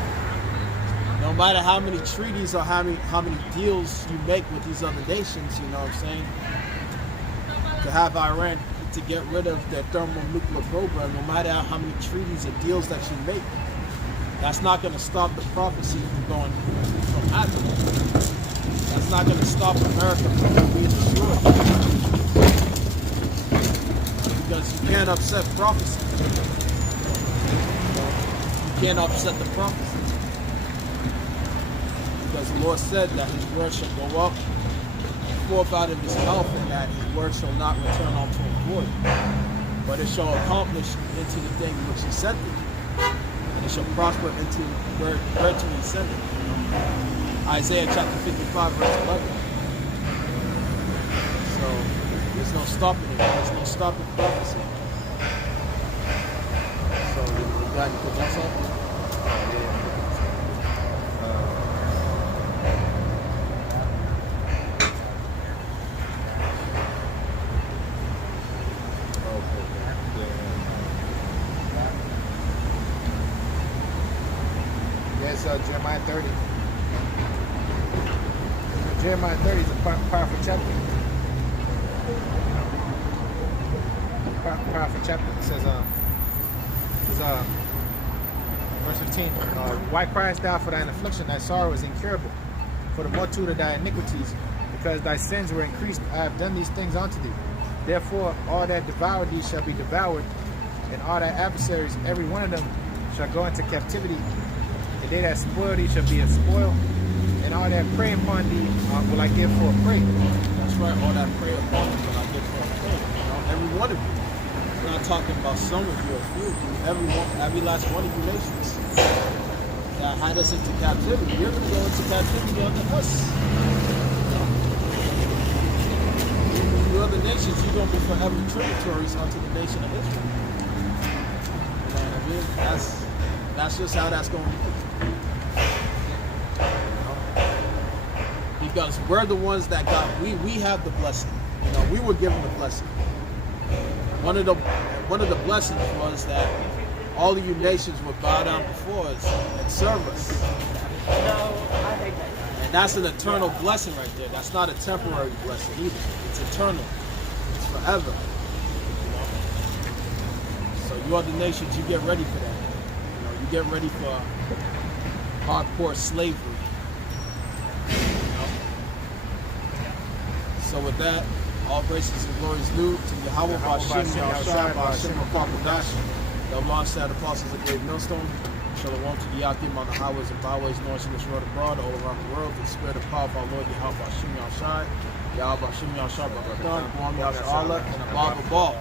No matter how many treaties or how many deals you make with these other nations, you know what I'm saying? To have Iran to get rid of their thermonuclear program, no matter how many treaties or deals that you make, that's not going to stop the prophecy from going from happening. That's not going to stop America from being destroyed. Because you can't upset prophecy. You can't upset the prophecy. Because the Lord said that his word shall go up forth out of his mouth, and that his word shall not return unto him void, but it shall accomplish into the thing which he sent it, and it shall prosper into whereto he sent it. Isaiah chapter 55, verse 11. So there's no stopping it. There's no stopping prophecy. So you got anything else up? Jeremiah 30. Jeremiah 30 is a powerful chapter. Powerful chapter. It says, verse 15, why criest thou for thine affliction? Thy sorrow is incurable, for the multitude of thy iniquities, because thy sins were increased. I have done these things unto thee. Therefore, all that devour thee shall be devoured, and all thy adversaries, every one of them, shall go into captivity. And they that spoil thee shall be a spoil, and all that prey upon thee will I give for a prey. That's right, all that prayer upon you when I get for a prayer. You know, every one of you. I'm not talking about some of you, a few of you, every last one of you nations that had us into captivity. You're going to go into captivity under us. You other nations, you're going to be forever tributaries unto the nation of Israel. You know what I mean? That's just how that's going to be. Because we're the ones that we have the blessing. You know, we were given the blessing. One of the blessings was that all of you nations would bow down before us and serve us. No, I think that. And that's an eternal blessing right there. That's not a temporary blessing either. It's eternal. It's forever. So you other nations, you get ready for that. You know, you get ready for hardcore slavery. So with that, all graces and glories due to Yahweh Bashim Yahushua Bashim Kwakadash. The Allah said apostles of great millstone. Shalom to the Yakim on the highways and byways, north and short abroad, all around the world. The spirit of power of our Lord Yahweh Bashim Yahushua. Yahweh Bashim Yahushua Barakan, Kwam Yahushua Allah, and Abba Ball.